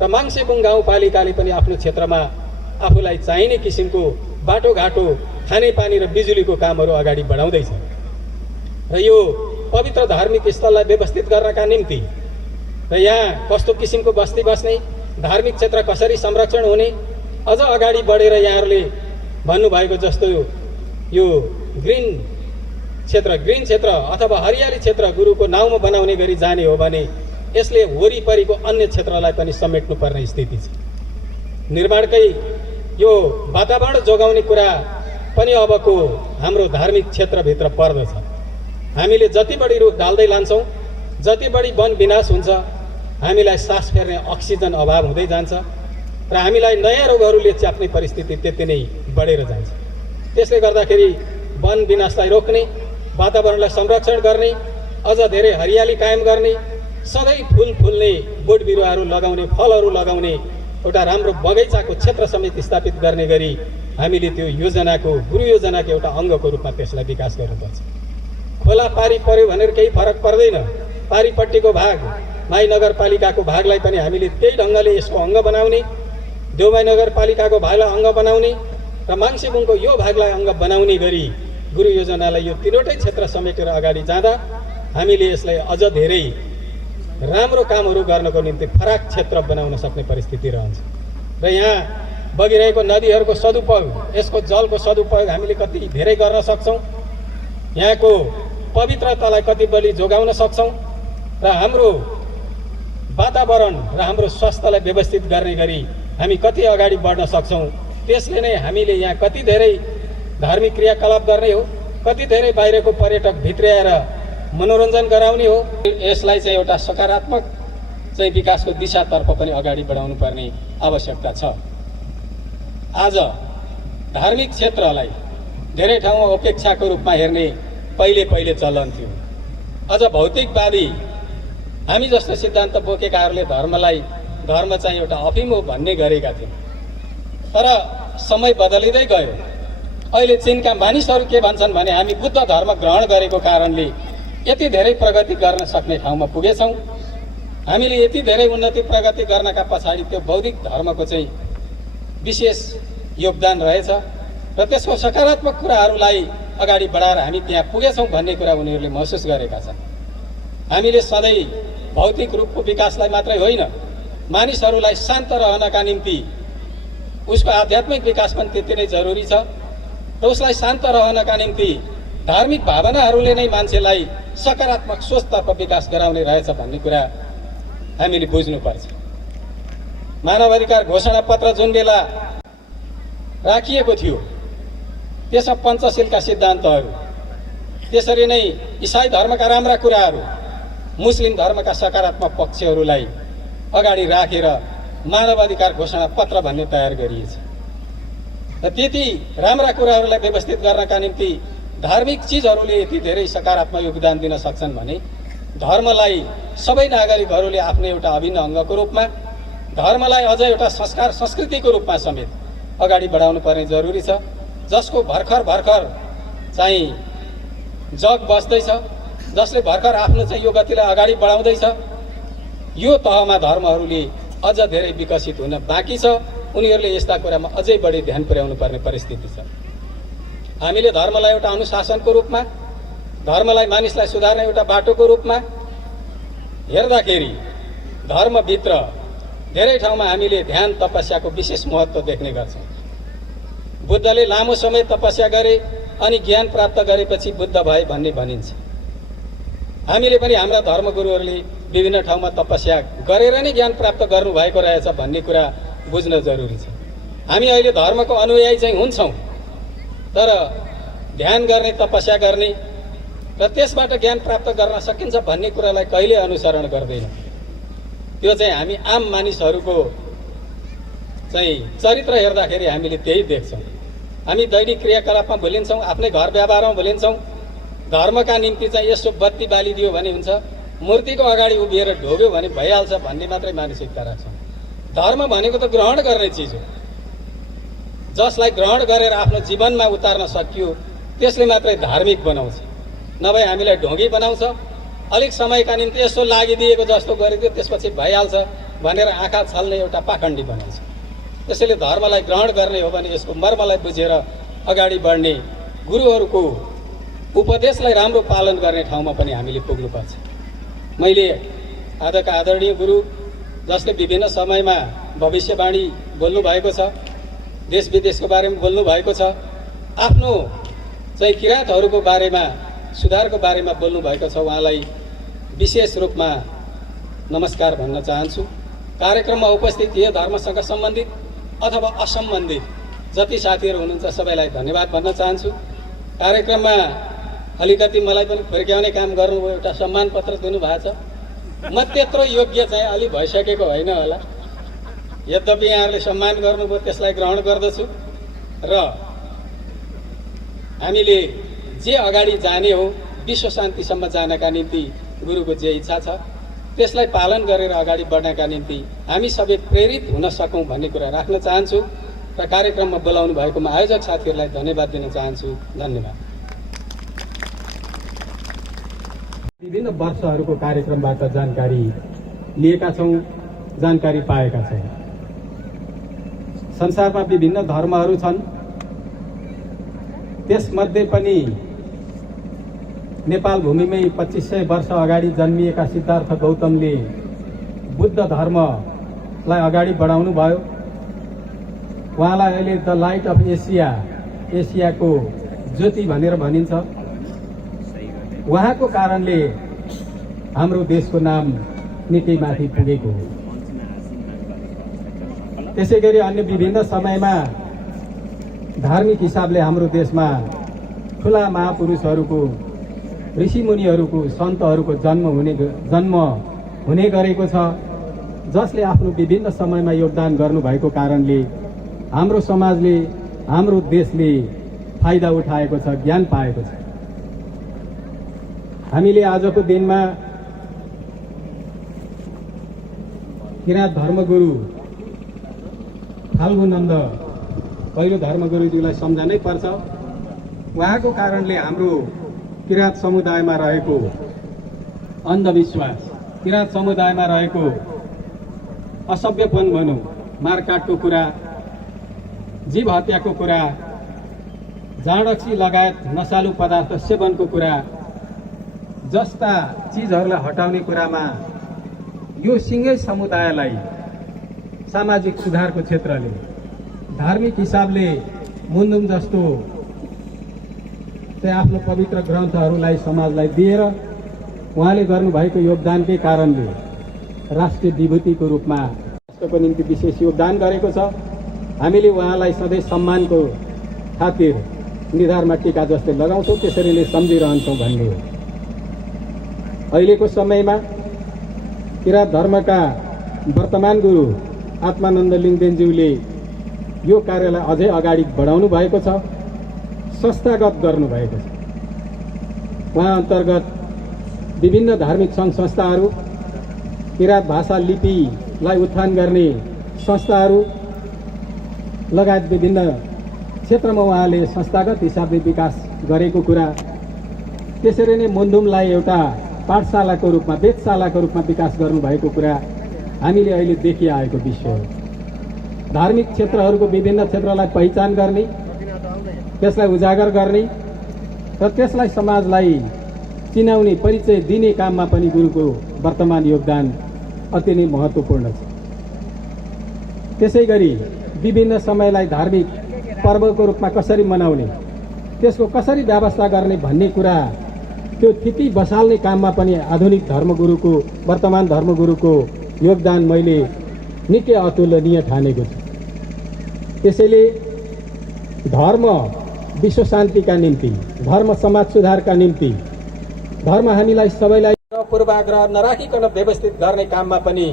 र माङ्सेबुङ गाउँपालिकाले पनि आफ्नो क्षेत्रमा आफूलाई चाहिने किसिमको बाटोघाटो खानेपानी र बिजुलीको कामहरू अगाडि बढाउँदैछ र यो पवित्र धार्मिक स्थललाई व्यवस्थित गर्नका निम्ति र यहाँ कस्तो किसिमको बस्ती बस्ने धार्मिक क्षेत्र कसरी संरक्षण हुने अझ अगाडि बढेर यहाँहरूले भन्नुभएको जस्तो यो ग्रिन क्षेत्र अथवा हरियाली क्षेत्र गुरुको नाउँमा बनाउने गरी जाने हो भने यसले वरिपरिको अन्य क्षेत्रलाई पनि समेट्नुपर्ने स्थिति छ। निर्माणकै यो वातावरण जोगाउने कुरा पनि अबको हाम्रो धार्मिक क्षेत्रभित्र पर्दछ। हामीले जति बढी रुख ढाल्दै लान्छौँ, जति बढी वन विनाश हुन्छ, हामीलाई सास फेर्ने अक्सिजन अभाव हुँदै जान्छ र हामीलाई नयाँ रोगहरूले च्याप्ने परिस्थिति त्यति नै बढेर जान्छ। त्यसले गर्दाखेरि वन विनाशलाई रोक्ने, वातावरणलाई संरक्षण गर्ने, अझ धेरै हरियाली कायम गर्ने, सधैँ फुल फुल्ने बोट बिरुवाहरू लगाउने, फलहरू लगाउने एउटा राम्रो बगैँचाको क्षेत्र समेत स्थापित गर्ने गरी हामीले त्यो योजनाको गुरु योजनाको एउटा अङ्गको रूपमा त्यसलाई विकास गर्नुपर्छ। खोला पारी पर्यो भनेर केही फरक पर्दैन। पारीपट्टिको भाग माई नगरपालिकाको भागलाई पनि हामीले त्यही ढङ्गले यसको अङ्ग बनाउने, देउमाई नगरपालिकाको भागलाई अङ्ग बनाउने र माङ्सेबुङको यो भागलाई अङ्ग बनाउने गरी गुरु योजनालाई यो तीनवटै क्षेत्र समेटेर अगाडि जाँदा हामीले यसलाई अझ धेरै राम्रो कामहरू गर्नको निम्ति फराक क्षेत्र बनाउन सक्ने परिस्थिति रहन्छ र यहाँ बगिरहेको नदीहरूको सदुपयोग, यसको जलको सदुपयोग हामीले कति धेरै गर्न सक्छौँ, यहाँको पवित्रतालाई कति बढी जोगाउन सक्छौँ र हाम्रो वातावरण र हाम्रो स्वास्थ्यलाई व्यवस्थित गर्ने गरी हामी कति अगाडि बढ्न सक्छौँ, त्यसले नै हामीले यहाँ कति धेरै धार्मिक क्रियाकलाप गर्ने हो, कति धेरै बाहिरको पर्यटक भित्र्याएर मनोरञ्जन गराउने हो। यसलाई चाहिँ एउटा सकारात्मक चाहिँ विकासको दिशातर्फ पनि अगाडि बढाउनु पर्ने आवश्यकता छ। आज धार्मिक क्षेत्रलाई धेरै ठाउँमा उपेक्षाको रूपमा हेर्ने पहिले चलन थियो। अझ भौतिकवादी हामी जस्तो सिद्धान्त बोकेकाहरूले धर्म चाहिँ एउटा अफिम हो भन्ने गरेका थियौँ। तर समय बदलिँदै गयो। अहिले चीनका मानिसहरू के भन्छन् भने हामी बुद्ध धर्म ग्रहण गरेको कारणले यति धेरै प्रगति गर्न सक्ने ठाउँमा पुगेछौँ, हामीले यति धेरै उन्नति प्रगति गर्नका पछाडि त्यो बौद्धिक धर्मको चाहिँ विशेष योगदान रहेछ र त्यसको सकारात्मक कुराहरूलाई अगाडि बढाएर हामी त्यहाँ पुगेछौँ भन्ने कुरा उनीहरूले महसुस गरेका छन्। हामीले सधैँ भौतिक रूपको विकासलाई मात्रै होइन, मानिसहरूलाई शान्त रहनका निम्ति उसको आध्यात्मिक विकास पनि त्यति नै जरुरी छ र उसलाई शान्त रहनका निम्ति धार्मिक भावनाहरूले नै मान्छेलाई सकारात्मक सोचतर्फ विकास गराउने रहेछ भन्ने कुरा हामीले बुझ्नुपर्छ। मानवाधिकार घोषणा पत्र जुन बेला राखिएको थियो त्यसमा पञ्चशीलका सिद्धान्तहरू, त्यसरी नै इसाई धर्मका राम्रा कुराहरू, मुस्लिम धर्मका सकारात्मक पक्षहरूलाई अगाडि राखेर मानवाधिकार घोषणा पत्र भन्ने तयार गरिएछ र त्यति राम्रा कुराहरूलाई व्यवस्थित गर्नका निम्ति धार्मिक चिजहरूले यति धेरै सकारात्मक योगदान दिन सक्छन् भने धर्मलाई सबै नागरिकहरूले आफ्नो एउटा अभिन्न अङ्गको रूपमा, धर्मलाई अझ एउटा संस्कार संस्कृतिको रूपमा समेत अगाडि बढाउनु पर्ने जरुरी छ। जसको भर्खर चाहिँ जग बस्दैछ, जसले भर्खर आफ्नो चाहिँ यो गतिलाई अगाडि बढाउँदैछ, यो तहमा धर्महरूले अझ धेरै विकसित हुन बाँकी छ। उनीहरूले यस्ता कुरामा अझै बढी ध्यान पुर्याउनु पर्ने परिस्थिति छ। हामीले धर्मलाई एउटा अनुशासनको रूपमा, धर्मलाई मानिसलाई सुधार्ने एउटा बाटोको रूपमा हेर्दाखेरि धर्मभित्र धेरै ठाउँमा हामीले ध्यान तपस्याको विशेष महत्त्व देख्ने गर्छौँ। बुद्धले लामो समय तपस्या गरे अनि ज्ञान प्राप्त गरेपछि बुद्ध भए भन्ने भनिन्छ। हामीले पनि हाम्रा धर्मगुरुहरूले विभिन्न ठाउँमा तपस्या गरेर नै ज्ञान प्राप्त गर्नुभएको रहेछ भन्ने कुरा बुझ्न जरुरी छ। हामी अहिले धर्मको अनुयायी चाहिँ हुन्छौँ, तर ध्यान गर्ने, तपस्या गर्ने र त्यसबाट ज्ञान प्राप्त गर्न सकिन्छ भन्ने कुरालाई कहिले अनुसरण गर्दैन। त्यो चाहिँ हामी आम मानिसहरूको चाहिँ चरित्र हेर्दाखेरि हामीले त्यही देख्छौँ। हामी दैनिक क्रियाकलापमा भुलिन्छौँ, आफ्नै घर व्यवहारमा भुलिन्छौँ। धर्मका निम्ति चाहिँ यसो बत्ती बालिदियो भने हुन्छ, मूर्तिको अगाडि उभिएर ढोग्यो भने भइहाल्छ भन्ने मात्रै मानसिकता राख्छौँ। धर्म भनेको त ग्रहण गर्ने चिज हो। जसलाई ग्रहण गरेर आफ्नो जीवनमा उतार्न सकियो त्यसले मात्रै धार्मिक बनाउँछ, नभए हामीलाई ढोंगी बनाउँछ, अलिक समयका निम्ति यसो लागिदिएको जस्तो गरिदियो त्यसपछि भइहाल्छ भनेर आँखा छल्ने एउटा पाखण्डी बनेछ। त्यसैले धर्मलाई ग्रहण गर्ने हो भने यसको मर्मलाई बुझेर अगाडि बढ्ने गुरुहरूको उपदेशलाई राम्रो पालन गर्ने ठाउँमा पनि हामीले पुग्नुपर्छ। मैले आजका आदरणीय गुरु जसले विभिन्न समयमा भविष्यवाणी बोल्नु भएको छ, देश विदेशको बारेमा बोल्नु भएको छ, आफ्नो चाहिँ किराँतहरूको बारेमा सुधारको बारेमा बोल्नु भएको छ, उहाँलाई विशेष रूपमा नमस्कार भन्न चाहन्छु। कार्यक्रममा उपस्थित थिए धर्मसँग सम्बन्धित अथवा असम्बन्धित जति साथीहरू हुनुहुन्छ सबैलाई धन्यवाद भन्न चाहन्छु। कार्यक्रममा अलिकति मलाई पनि फर्क्याउने काम गर्नुभयो, एउटा सम्मान पत्र दिनुभएको छ। म त्यत्रो योग्य चाहिँ अलि भइसकेको होइन होला, यद्यपि यहाँहरूले सम्मान गर्नुभयो त्यसलाई ग्रहण गर्दछु र हामीले जे अगाडि जाने हो विश्व शान्तिसम्म जानका निम्ति गुरुको जे इच्छा छ त्यसलाई पालन गरेर अगाडि बढ्नका निम्ति हामी सबै प्रेरित हुन सकौँ भन्ने कुरा राख्न चाहन्छु र कार्यक्रममा बोलाउनु भएकोमा आयोजक साथीहरूलाई धन्यवाद दिन चाहन्छु। धन्यवाद। विभिन्न वर्षहरूको कार्यक्रमबाट जानकारी लिएका छौँ, जानकारी पाएका छौँ। संसारमा विभिन्न धर्महरू छन्, त्यसमध्ये पनि नेपाल भूमिमै 2500 वर्ष अगाडि जन्मिएका सिद्धार्थ गौतमले बुद्ध धर्मलाई अगाडि बढाउनु भयो। उहाँलाई अहिले द लाइट अफ एसिया, एसियाको ज्योति भनेर भनिन्छ। उहाँको कारणले हाम्रो देशको नाम निकै माथि पुगेको हो। त्यसै गरी अन्य विभिन्न समयमा धार्मिक हिसाबले हाम्रो देशमा ठुला महापुरुषहरूको, ऋषिमुनिहरूको, सन्तहरूको जन्म हुने गरेको छ, जसले आफ्नो विभिन्न समयमा योगदान गर्नुभएको कारणले हाम्रो समाजले, हाम्रो देशले फाइदा उठाएको छ, ज्ञान पाएको छ। हामीले आजको दिनमा किराँत धर्मगुरु फाल्गुनन्द पहिलो धर्मगुरुजीलाई सम्झनै पर्छ। उहाँको कारणले हाम्रो किराँत समुदायमा रहेको अन्धविश्वास, किराँत समुदायमा रहेको असभ्यपन भनौँ, मारकाटको कुरा, जीव हत्याको कुरा, जाँडक्सी लगायत नशालु पदार्थ सेवनको कुरा जस्ता चिजहरूलाई हटाउने कुरामा यो सिङ्गै समुदायलाई सामाजिक सुधारको क्षेत्रले, धार्मिक हिसाबले मुन्दुम जस्तो चाहिँ आफ्नो पवित्र ग्रन्थहरूलाई समाजलाई दिएर उहाँले गर्नुभएको योगदानकै कारणले राष्ट्रिय विभूतिको रूपमा राष्ट्रको निम्ति विशेष योगदान गरेको छ। हामीले उहाँलाई सधैँ सम्मानको खातिर निधारमा टीका जस्तै लगाउँछौँ, त्यसरी नै सम्झिरहन्छौँ भन्ने हो। अहिलेको समयमा किराँत धर्मका वर्तमान गुरु आत्मानन्द लिङ्गदेनज्यूले यो कार्यलाई अझै अगाडि बढाउनु भएको छ, संस्थागत गर्नुभएको छ। उहाँ अन्तर्गत विभिन्न धार्मिक सङ्घ संस्थाहरू, किराँत भाषा लिपिलाई उत्थान गर्ने संस्थाहरू लगायत विभिन्न क्षेत्रमा उहाँले संस्थागत हिसाबले विकास गरेको कुरा, त्यसरी नै मुन्दुमलाई एउटा पाठशालाको रूपमा, वेदशालाको रूपमा विकास गर्नुभएको कुरा हामीले अहिले देखिआएको विषय हो। धार्मिक क्षेत्रहरूको विभिन्न क्षेत्रलाई पहिचान गर्ने, त्यसलाई उजागर गर्ने र त्यसलाई समाजलाई चिनाउने, परिचय दिने काममा पनि गुरुको वर्तमान योगदान अति नै महत्त्वपूर्ण छ। त्यसै गरी विभिन्न समयलाई धार्मिक पर्वको रूपमा कसरी मनाउने, त्यसको कसरी व्यवस्था गर्ने भन्ने कुरा, त्यो थिति बसाल्ने काममा पनि आधुनिक धर्मगुरुको, वर्तमान धर्मगुरुको योगदान मैले निकै अतुलनीय ठानेको छु। त्यसैले धर्म विश्व शान्तिका निम्ति, धर्म समाज सुधारका निम्ति, धर्म हामीलाई सबैलाई पूर्वाग्रह नराखिकन व्यवस्थित गर्ने काममा पनि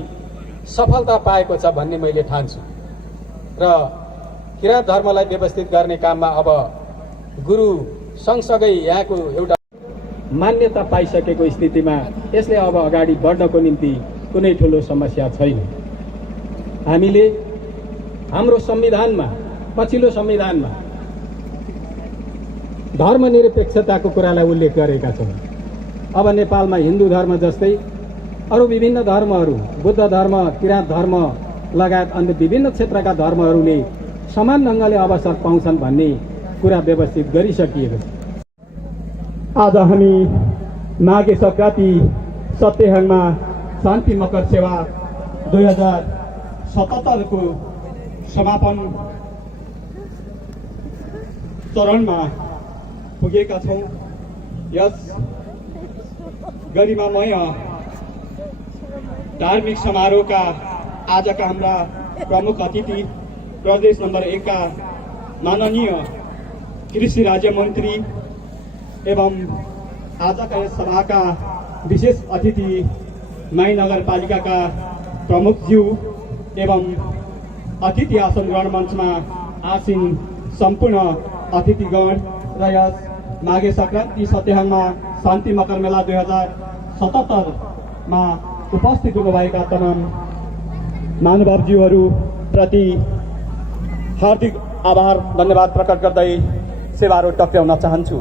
सफलता पाएको छ भन्ने मैले ठान्छु र किराँत धर्मलाई व्यवस्थित गर्ने काममा अब गुरु सँगसँगै यहाँको एउटा मान्यता पाइसकेको स्थितिमा यसले अब अगाडि बढ्नको निम्ति कुनै ठुलो समस्या छैन। हामीले हाम्रो संविधानमा, पछिल्लो संविधानमा धर्मनिरपेक्षताको कुरालाई उल्लेख गरेका छौँ। अब नेपालमा हिन्दू धर्म जस्तै अरू विभिन्न धर्महरू, बुद्ध धर्म, किराँत धर्म लगायत अन्य विभिन्न क्षेत्रका धर्महरूले समान ढङ्गले अवसर पाउँछन् भन्ने कुरा व्यवस्थित गरिसकिएको छ। आज हामी माघे सङ्क्रान्ति सत्यहाङमा शान्ति मकर सेवा 2077 को समापन चरणमा पुगेका छौँ। यस गरिमामय धार्मिक समारोहका आजका हाम्रा प्रमुख अतिथि प्रदेश नम्बर 1 का माननीय कृषि राज्य मन्त्री एवं आजका यस सभाका विशेष अतिथि माई नगरपालिकाका प्रमुखज्यू एवं अतिथि आसन ग्रहण मञ्चमा आसीन सम्पूर्ण अतिथिगण र यस माघे सङ्क्रान्ति सत्यहाङमा शान्ति मकर मेला 2077 मा उपस्थित हुनुभएका तमाम महानुभावज्यूहरू प्रति हार्दिक आभार धन्यवाद प्रकट गर्दै सेवाहरू टक्र्याउन चाहन्छु।